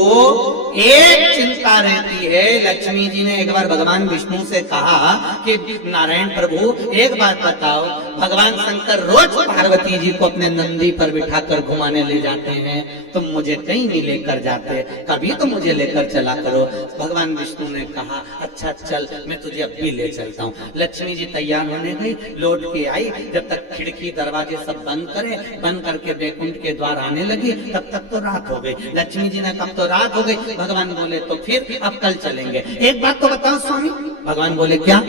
एक चिंता रहती है। लक्ष्मी जी ने एक बार भगवान विष्णु से कहा कि नारायण प्रभु एक बात बताओ, भगवान शंकर रोज पार्वती जी को अपने नंदी पर बिठाकर घुमाने ले जाते हैं, तुम मुझे कहीं नहीं लेकर जाते, कभी तो मुझे लेकर चला करो। भगवान विष्णु ने कहा अच्छा चल, मैं तुझे अब भी ले चलता हूँ। लक्ष्मी जी तैयार होने गई, लौट के आई, जब तक खिड़की दरवाजे सब बंद करे, बंद करके बैकुंठ के द्वार आने लगी, तब तक तो रात हो गई। लक्ष्मी जी ने कहा तो रात हो गई। भगवान बोले तो फिर अब कल चलेंगे। एक बात तो बताओ स्वामी। भगवान बोले क्या?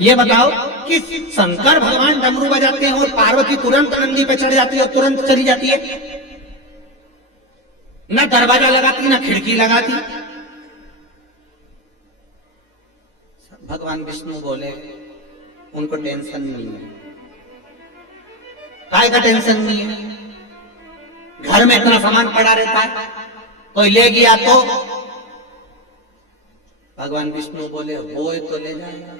ये बताओ कि शंकर भगवान डमरू बजाते हैं और पार्वती तुरंत नंदी पे चढ़ जाती है और तुरंत चली जाती है, ना दरवाजा लगाती ना खिड़की लगाती। भगवान विष्णु बोले उनको टेंशन नहीं है। काय का टेंशन नहीं है? घर में इतना सामान पड़ा रहता है, कोई ले गया तो? भगवान विष्णु बोले वो तो ले जाएगा।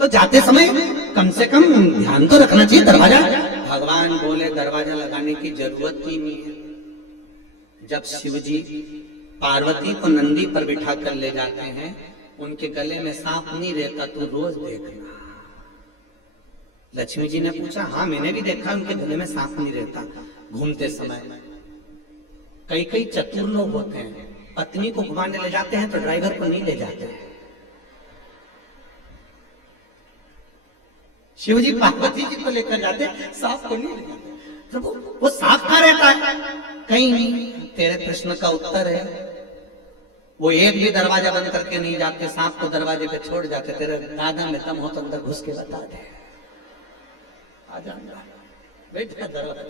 तो जाते समय कम से कम ध्यान तो रखना चाहिए दरवाजा। भगवान बोले दरवाजा लगाने की जरूरत ही नहीं है। जब शिव जी पार्वती को नंदी पर बिठा कर ले जाते हैं, उनके गले में सांप नहीं रहता, तो रोज देखना। लक्ष्मी जी ने पूछा, हाँ मैंने भी देखा उनके गले में सांप नहीं रहता घूमते समय। कई कई चतुर लोग होते हैं, पत्नी को घुमाने ले जाते हैं तो ड्राइवर को नहीं ले जाते हैं। शिव जी पार्वती जी को लेकर जाते, सांप को नहीं ले जाते। तो वो सांप कहाँ रहता है? कहीं नहीं। तेरे प्रश्न का उत्तर है, वो एक भी दरवाजा बंद करके नहीं जाते, सांप को दरवाजे पे छोड़ जाते। तेरे दादा में दम हो तो अंदर घुस के बता दे, आ जाऊंगा बैठा दरवाजा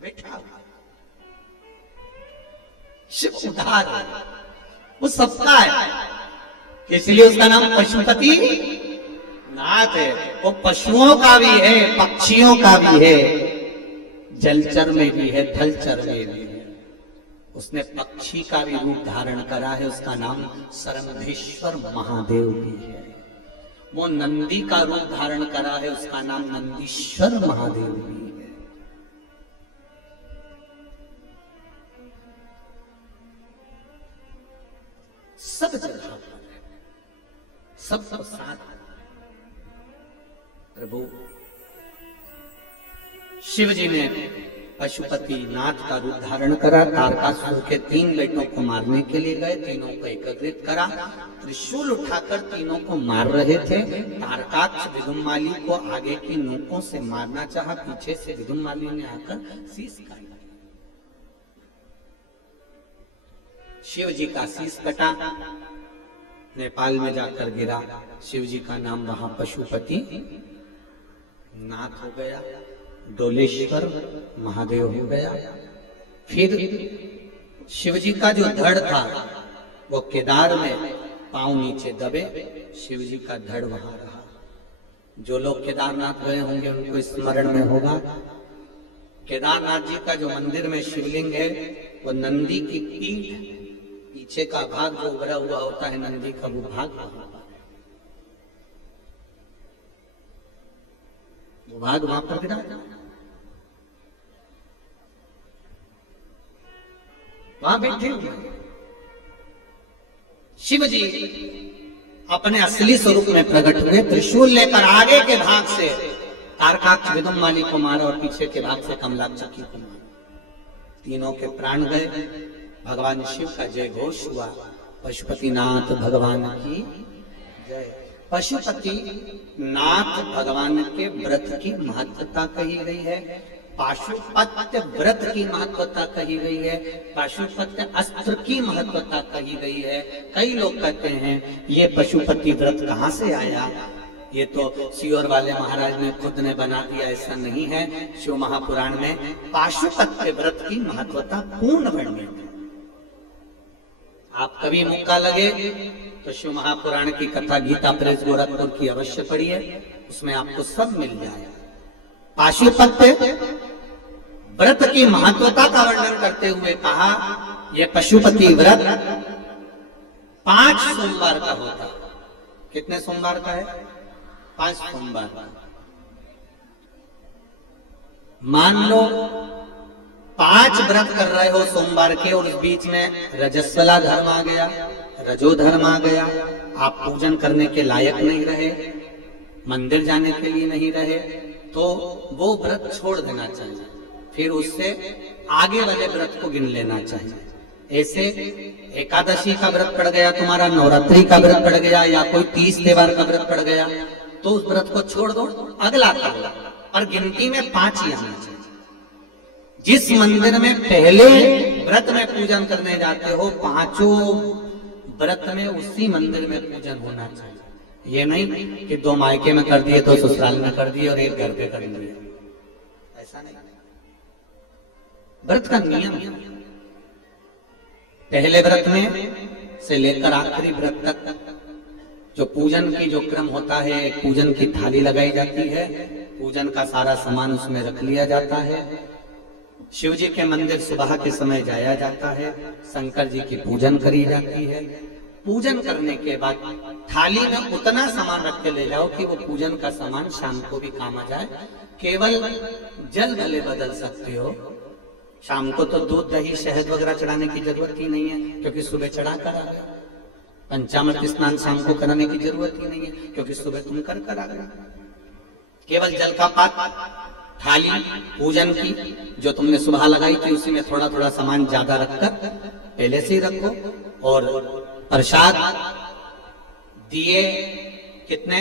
बैठा। शिव उधार वो सबका है, इसलिए उसका नाम पशुपति नाथ है। वो पशुओं का भी है, पक्षियों का भी है, जलचर में भी है, थलचर में भी है। उसने पक्षी का भी रूप धारण करा है, उसका नाम सरंधेश्वर महादेव भी है। वो नंदी का रूप धारण करा है, उसका नाम नंदीश्वर महादेव भी है। सब जगह पर सब साथ प्रभु शिव जी ने पशुपति नाथ का रूप धारण करा। तारकासुर के 3 बेटों को मारने के लिए गए, तीनों को एकत्रित करा, त्रिशूल उठाकर तीनों को मार रहे थे। तारकाक्ष विदुम्माली को आगे की नोकों से मारना चाहा, पीछे से विदुम्माली ने आकर शीश काट दिया। शिव जी का शीश कटा, नेपाल में जाकर गिरा। शिव जी का नाम वहां पशुपति नाथ हो गया, डोलेश्वर महादेव हो गया। फिर शिव जी का जो धड़ था वो केदार में पांव नीचे दबे, शिव जी का धड़ वहां रहा। जो लोग केदारनाथ गए होंगे उनको स्मरण में होगा, केदारनाथ जी का जो मंदिर में शिवलिंग है वो नंदी की पीठ, पीछे का भाग जो उभरा हुआ होता है नंदी का, वो भाग वहां पर गिरा। वहां बैठे हुए शिव जी अपने असली स्वरूप में प्रकट हुए। त्रिशूल लेकर आगे के भाग से तारकाक्ष विदुम्माली को मारा और पीछे के भाग से कमलाक्षी को मारा। तीनों के प्राण गए। भगवान शिव का जय घोष हुआ, पशुपतिनाथ भगवान की जय। पशुपति नाथ भगवान के व्रत की महत्वता कही गई है, पाशुपत्य व्रत की महत्वता कही गई है, पाशुपत्य अस्त्र की महत्वता कही गई है। कई लोग कहते हैं ये पशुपति व्रत कहाँ से आया, ये तो सियोर वाले महाराज ने खुद ने बना दिया, ऐसा नहीं है। शिव महापुराण में पाशुपत्य व्रत की महत्वता पूर्ण वर्णित है। आप कभी मौका लगे तो शिव महापुराण की कथा गीता प्रेस गोरखपुर की अवश्य पढ़िए, उसमें आपको सब मिल जाएगा। पाशुपत्य व्रत की महत्वता का वर्णन करते हुए कहा, यह पशुपति व्रत 5 सोमवार का होता है। कितने सोमवार का है? 5 सोमवार का। मान लो 5 व्रत कर रहे हो सोमवार के, और उस बीच में रजस्वला धर्म आ गया, रजो धर्म आ गया, आप पूजन करने के लायक नहीं रहे, मंदिर जाने के लिए नहीं रहे, तो वो व्रत छोड़ देना चाहिए, फिर उससे आगे वाले व्रत को गिन लेना चाहिए। ऐसे एकादशी का व्रत पड़ गया तुम्हारा, नवरात्रि का व्रत पड़ गया, या कोई 30 त्योहार का व्रत पड़ गया, तो उस व्रत को छोड़ दो, अगला कर लो। और गिनती में 5 ही आना चाहिए। जिस मंदिर में पहले व्रत में पूजन करने जाते हो, 5 व्रत में उसी मंदिर में पूजन होना चाहिए। ये नहीं कि 2 मायके में कर दिए, 2 ससुराल में कर दिए और 1 घर पे कर दिए, ऐसा नहीं। व्रत का नियम है, पहले व्रत में से लेकर आखिरी व्रत तक जो पूजन की जो क्रम होता है, एक पूजन की थाली लगाई जाती है, पूजन का सारा सामान उसमें रख लिया जाता है। शिव जी के मंदिर सुबह के समय जाया जाता है, शंकर जी की पूजन करी जाती है। पूजन करने के बाद थाली में उतना सामान रख के ले जाओ कि वो पूजन का सामान शाम को भी काम आ जाए। केवल जल भले बदल सकते हो, शाम को तो दूध दही शहद वगैरह चढ़ाने की जरूरत ही नहीं है, क्योंकि सुबह चढ़ा कर आ गया। पंचामृत स्नान शाम को कराने की जरूरत ही नहीं है, क्योंकि सुबह तुम कर आ गया। केवल जल का पात्र, थाली पूजन की जो तुमने सुबह लगाई थी, उसी में थोड़ा थोड़ा सामान ज्यादा रखकर पहले से ही रखो। और प्रसाद दिए कितने,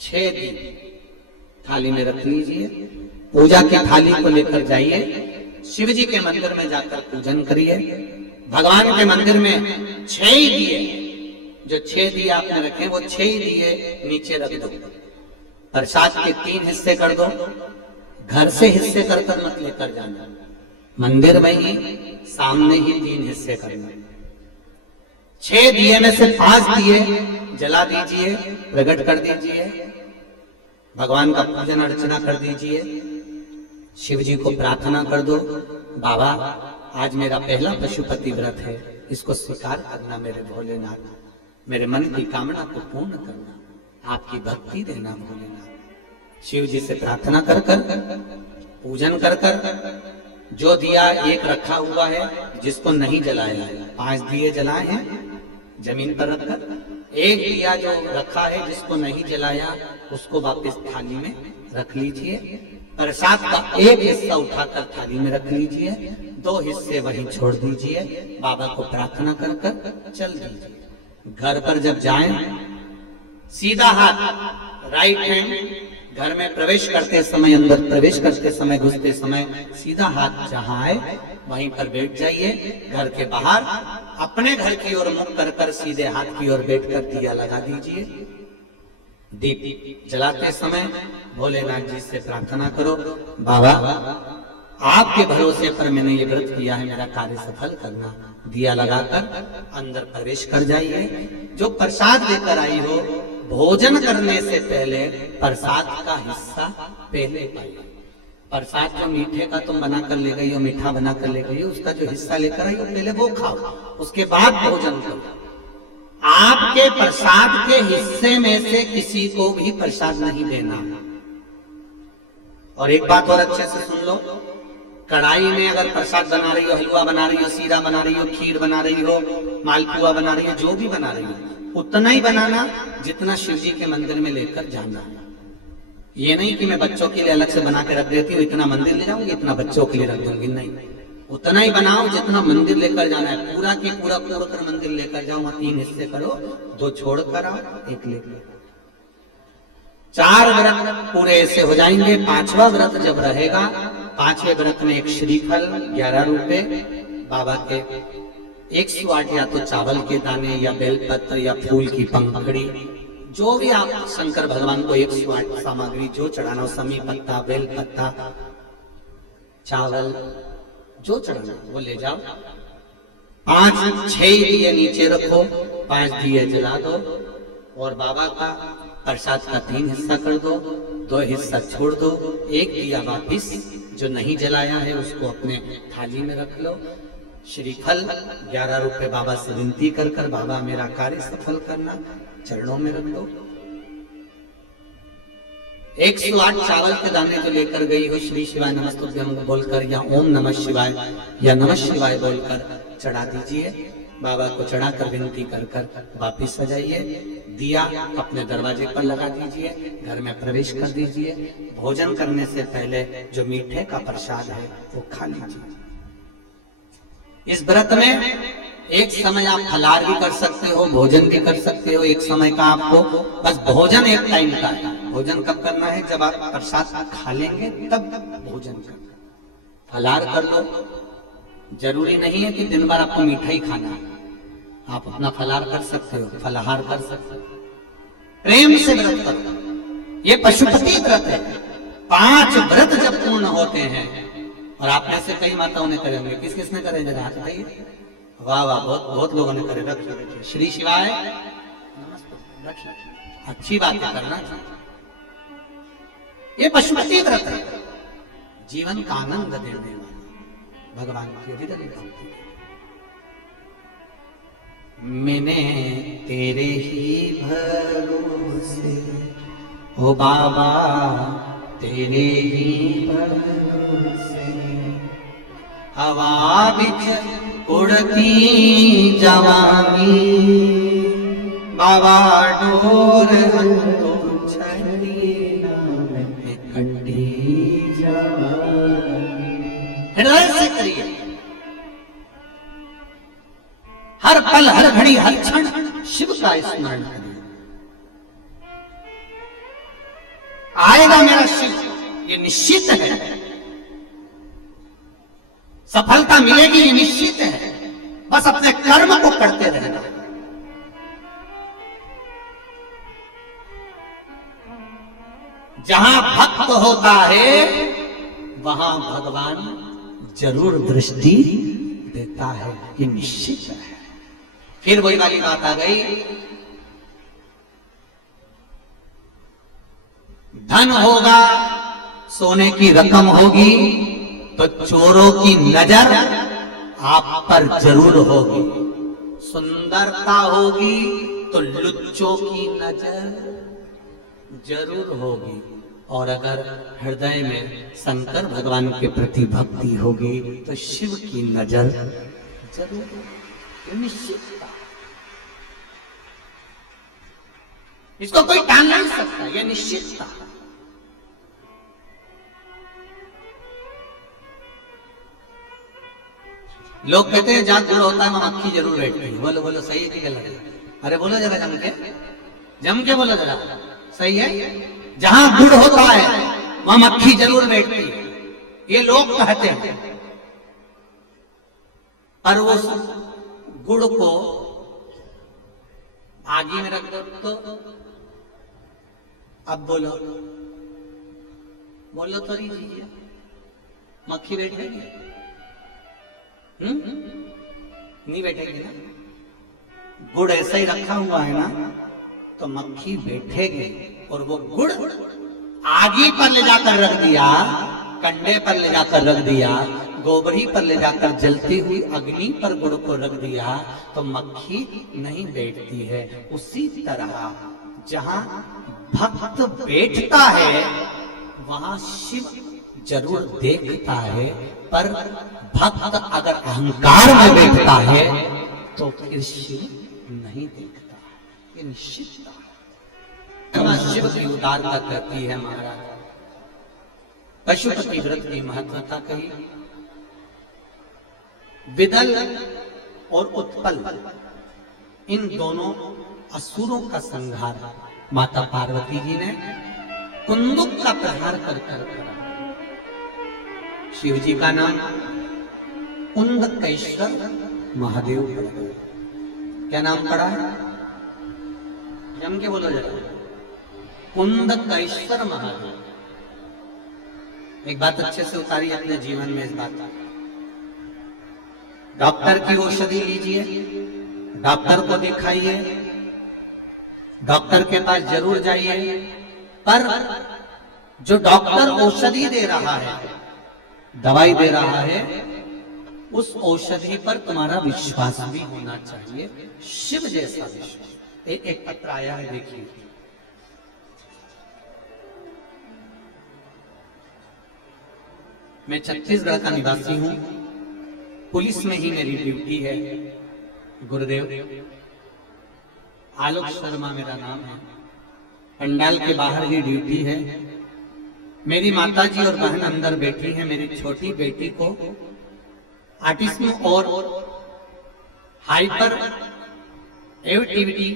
6 दिए थाली में रख लीजिए। पूजा की थाली को लेकर जाइए, शिव जी के मंदिर में जाकर पूजन करिए। भगवान के मंदिर में 6 ही दिए, जो 6 दिए आपने रखे वो 6 ही दिए नीचे रख दो। प्रसाद के 3 हिस्से कर दो, घर से हिस्से कर कर मत लेकर जाना, मंदिर में ही सामने ही 3 हिस्से करना। 6 दिए में से 5 दिए जला दीजिए, प्रकट कर दीजिए, भगवान का पूजन अर्चना कर दीजिए। शिव जी को प्रार्थना कर दो, बाबा आज मेरा पहला पशुपति व्रत है, इसको स्वीकार करना मेरे भोलेनाथ, मेरे मन की कामना को पूर्ण करना, आपकी भक्ति देना भोलेनाथ। शिव जी से प्रार्थना कर कर पूजन कर कर जो दिया एक रखा हुआ है, जिसको नहीं जलाया है, 5 दिए जलाए हैं जमीन पर रखकर, एक दिया जो रखा है जिसको नहीं जलाया उसको वापस थाली में रख लीजिए। प्रसाद का एक हिस्सा उठाकर थाली में रख लीजिए, 2 हिस्से वहीं छोड़ दीजिए, बाबा को प्रार्थना कर कर चल दीजिए। घर पर जब जाएं, सीधा हाथ राइट हैंड, घर में प्रवेश करते समय, अंदर प्रवेश करते समय, घुसते समय सीधा हाथ जहां आए वहीं पर बैठ जाइए। घर के बाहर अपने घर की ओर मुख कर कर सीधे हाथ की ओर बैठकर दिया लगा दीजिए। दीप जलाते समय भोलेनाथ जी से प्रार्थना करो, बाबा आपके भरोसे पर मैंने ये व्रत किया है, मेरा कार्य सफल करना। दिया लगाकर अंदर प्रवेश कर जाइए। जो प्रसाद लेकर आई हो, भोजन करने से पहले प्रसाद का हिस्सा पहले पाइए। प्रसाद जो मीठे का तुम बना कर ले गई हो, मीठा बना कर ले गई हो, उसका जो हिस्सा लेकर आई हो पहले वो खाओ, उसके बाद भोजन करो। आपके प्रसाद के हिस्से में से किसी को भी प्रसाद नहीं देना। और एक बात और अच्छे से सुन लो, कढ़ाई में अगर प्रसाद बना रही हो, हलवा बना रही हो, सीरा बना रही हो, खीर बना रही हो, मालपुआ बना रही हो, जो भी बना रही हो, उतना ही बनाना जितना शिव जी के मंदिर में लेकर जाना। ये नहीं कि मैं बच्चों के लिए अलग से बना के रख देती हूँ, इतना मंदिर ले जाऊंगी, इतना बच्चों के लिए रख दूंगी, नहीं। उतना ही बनाओ जितना मंदिर लेकर जाना है, पूरा की पूरा तोड़ कर मंदिर लेकर जाओ, वहां 3 हिस्से करो, 2 छोड़ कर आओ, 1 लेकर। 4 व्रत पूरे ऐसे हो जाएंगे। 5वां व्रत जब रहेगा, 5वें व्रत में एक श्रीफल 11 रुपए, बाबा के 108 या तो चावल के दाने या बेलपत्र या फूल की पंखड़ी, जो भी आप शंकर भगवान को 108 सामग्री जो चढ़ाना हो, समी पत्ता, बेल पत्ता, चावल, जो चढ़ाना वो ले जाओ। 5-6 दिए नीचे रखो, 5 दिए जला दो और बाबा का प्रसाद का 3 हिस्सा कर दो, 2 हिस्सा छोड़ दो, 1 दिया वापिस जो नहीं जलाया है उसको अपने थाली में रख लो। श्रीफल 11 रुपए बाबा से विनती कर कर, बाबा मेरा कार्य सफल करना, चरणों में रख दो। 108 चावल के दाने जो लेकर गई हो, श्री शिवाय नमस्तुभ्यं बोलकर या ओम नमः शिवाय या नमः शिवाय बोलकर चढ़ा दीजिए। बाबा को चढ़ाकर विनती कर कर वापिस आ जाइए। दिया अपने दरवाजे पर लगा दीजिए, घर में प्रवेश कर दीजिए। भोजन करने से पहले जो मीठे का प्रसाद है वो खा लीजिए। इस व्रत में एक समय आप फलाहार भी कर सकते हो, भोजन भी कर सकते हो। एक समय का आपको बस भोजन एक टाइम का है। भोजन कब करना है? जब आप प्रसाद खा लेंगे तब भोजन करना। फलाहार कर लो, जरूरी नहीं है कि दिन भर आपको मिठाई खाना है। आप अपना फलाहार कर सकते हो, फलाहार कर सकते हो। प्रेम से व्रत करो। ये पशुपति व्रत है। 5 व्रत जब पूर्ण होते हैं, और आप में से कई माताओं ने करे होंगे, किस किसने करे जरा हाथ उठाइए। वाह वाह, बहुत बहुत लोगों ने करे। रखिए, श्री शिवाय नमस्ते। रखिए, अच्छी बात है, करना चाहिए। ये पशुपति व्रत है, जीवन का आनंद देने वाला, भगवान की हृदय भक्ति। मैंने तेरे ही भरोसे, ओ बाबा तेरे ही भरोसे, हवा बिच उड़ती जवानी, बाबा डोर हृदय से करिए। हर पल, हर घड़ी, हर क्षण शिव का स्मरण करिए। आएगा मेरा शिव, ये निश्चित है। सफलता मिलेगी, ये निश्चित है। बस अपने कर्म को करते रहना। जहां भक्त होता है वहां भगवान जरूर दृष्टि देता है, ये निश्चित है। फिर वही वाली बात आ गई, धन होगा, सोने की रकम होगी, तो चोरों की नजर आप पर जरूर होगी। सुंदरता होगी तो लुच्चों की नजर जरूर होगी। और अगर हृदय में शंकर भगवान के प्रति भक्ति होगी तो शिव की नजर जरूर होगी। निश्चित, इसको कोई टाल नहीं सकता, यह निश्चितता। लोग कहते हैं जहां गुड़ होता है वहां मक्खी जरूर बैठती है। बोलो बोलो, सही है कि गलत है? अरे बोलो जरा, जम के बोलो जरा, सही है? जहां गुड़ होता है वहां मक्खी जरूर बैठती है, ये लोग कहते हैं। पर वो गुड़ को आगी में रख दो तो अब बोलो बोलो थोड़ी चीज, मक्खी बैठेगी? नहीं बैठेगी ना। गुड़ ऐसा ही रखा हुआ है ना तो मक्खी बैठेगी। और वो गुड़ आगी पर ले जाकर रख दिया, कंडे पर ले जाकर रख दिया, गोबरी पर ले जाकर जलती हुई अग्नि पर गुड़ को रख दिया तो मक्खी नहीं बैठती है। उसी तरह जहां भक्त बैठता है वहां शिव जरूर देखता है, पर भक्त अगर अहंकार में बैठता है तो फिर शिव नहीं देखता। ये निश्चित शिव की उदारता कहती है महाराज। पशुपति व्रत की महत्वता कही। विदल और उत्पल, इन दोनों असुरों का संहार माता पार्वती जी ने कुंदुक का प्रहार कर करा। शिव जी का नाम कुंदकेश्वर महादेव पड़ा। क्या नाम पड़ा है? जम के बोलो जरा, कुंदकेश्वर महादेव। एक बात अच्छे से उतारी अपने जीवन में इस बात। डॉक्टर की औषधि लीजिए, डॉक्टर को दिखाइए, डॉक्टर के पास जरूर जाइए, पर जो डॉक्टर औषधि दे रहा है, दवाई दे रहा है, उस औषधि पर तुम्हारा विश्वास भी होना चाहिए, शिव जैसा विश्वास। एक पत्र आया है, देखिए। मैं छत्तीसगढ़ का निवासी हूं, पुलिस में ही मेरी ड्यूटी है। गुरुदेव आलोक शर्मा मेरा नाम है। पंडाल के बाहर ही ड्यूटी है। मेरी माताजी और बहन अंदर बैठी है। मेरी छोटी बेटी को ऑटिज्म और हाइपर एक्टिविटी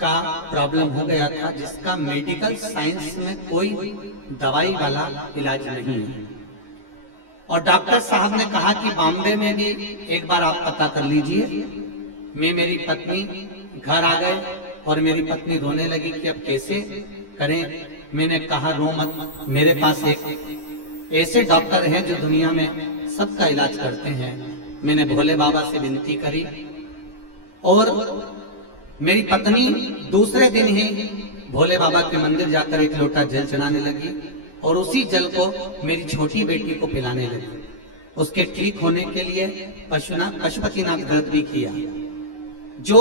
का प्रॉब्लम हो गया था, जिसका मेडिकल साइंस में कोई दवाई वाला इलाज नहीं है। और डॉक्टर साहब ने कहा कि बॉम्बे में भी एक बार आप पता कर लीजिए। मैं मेरी पत्नी घर आ गए और मेरी पत्नी रोने लगी कि अब कैसे करें। मैंने कहा रो मत, मेरे पास एक ऐसे डॉक्टर हैं जो दुनिया में सबका इलाज करते हैं। मैंने भोले बाबा से विनती करी और मेरी पत्नी दूसरे दिन ही भोले बाबा के मंदिर जाकर एक लोटा जल चढ़ाने लगी और उसी जल को मेरी छोटी बेटी को पिलाने लगी। उसके ठीक होने के लिए पशुपतिनाथ व्रत भी किया। जो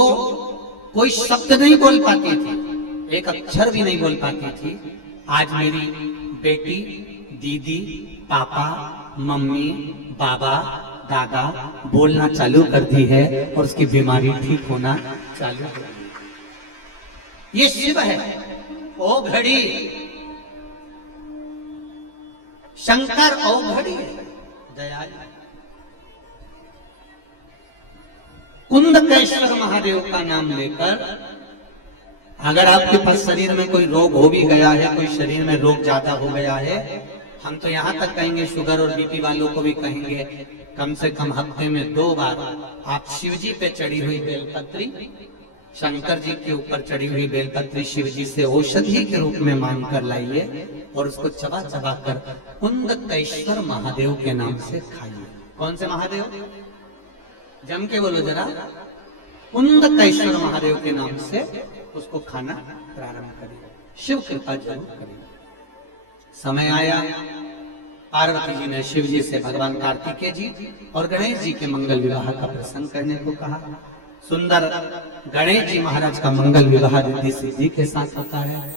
कोई शब्द नहीं बोल पाती थी, एक अक्षर भी नहीं बोल पाती थी, आज मेरी बेटी, दीदी, पापा, मम्मी, बाबा, दादा बोलना चालू कर दी है और उसकी बीमारी ठीक होना चालू कर दी। ये शिव है, ओ घड़ी शंकर, ओ घड़ी दयाल। कुंदकेश्वर महादेव का नाम लेकर अगर आपके पास शरीर में कोई रोग हो भी गया है, कोई शरीर में रोग ज्यादा हो गया है, हम तो यहाँ तक कहेंगे शुगर और बीपी वालों को भी कहेंगे, कम से कम हफ्ते में 2 बार आप शिव जी पे चढ़ी हुई बेलपत्री, शंकर जी के ऊपर चढ़ी हुई बेलपत्री शिव जी से औषधि के रूप में मांग कर लाइए और उसको चबा चबा कर कुंदकेश्वर महादेव के नाम से खाइए। कौन से महादेव? जम के बोलो जरा। कुंदकेश्वर महादेव के नाम से उसको खाना प्रारंभ करें। शिव कृपा जरूर करें। समय आया, पार्वती जी ने शिव जी से भगवान कार्तिकेय जी और गणेश जी के मंगल विवाह का प्रसंग करने को कहा। सुंदर गणेश जी महाराज का मंगल विवाह रिद्धि सिद्धि के साथ होता है।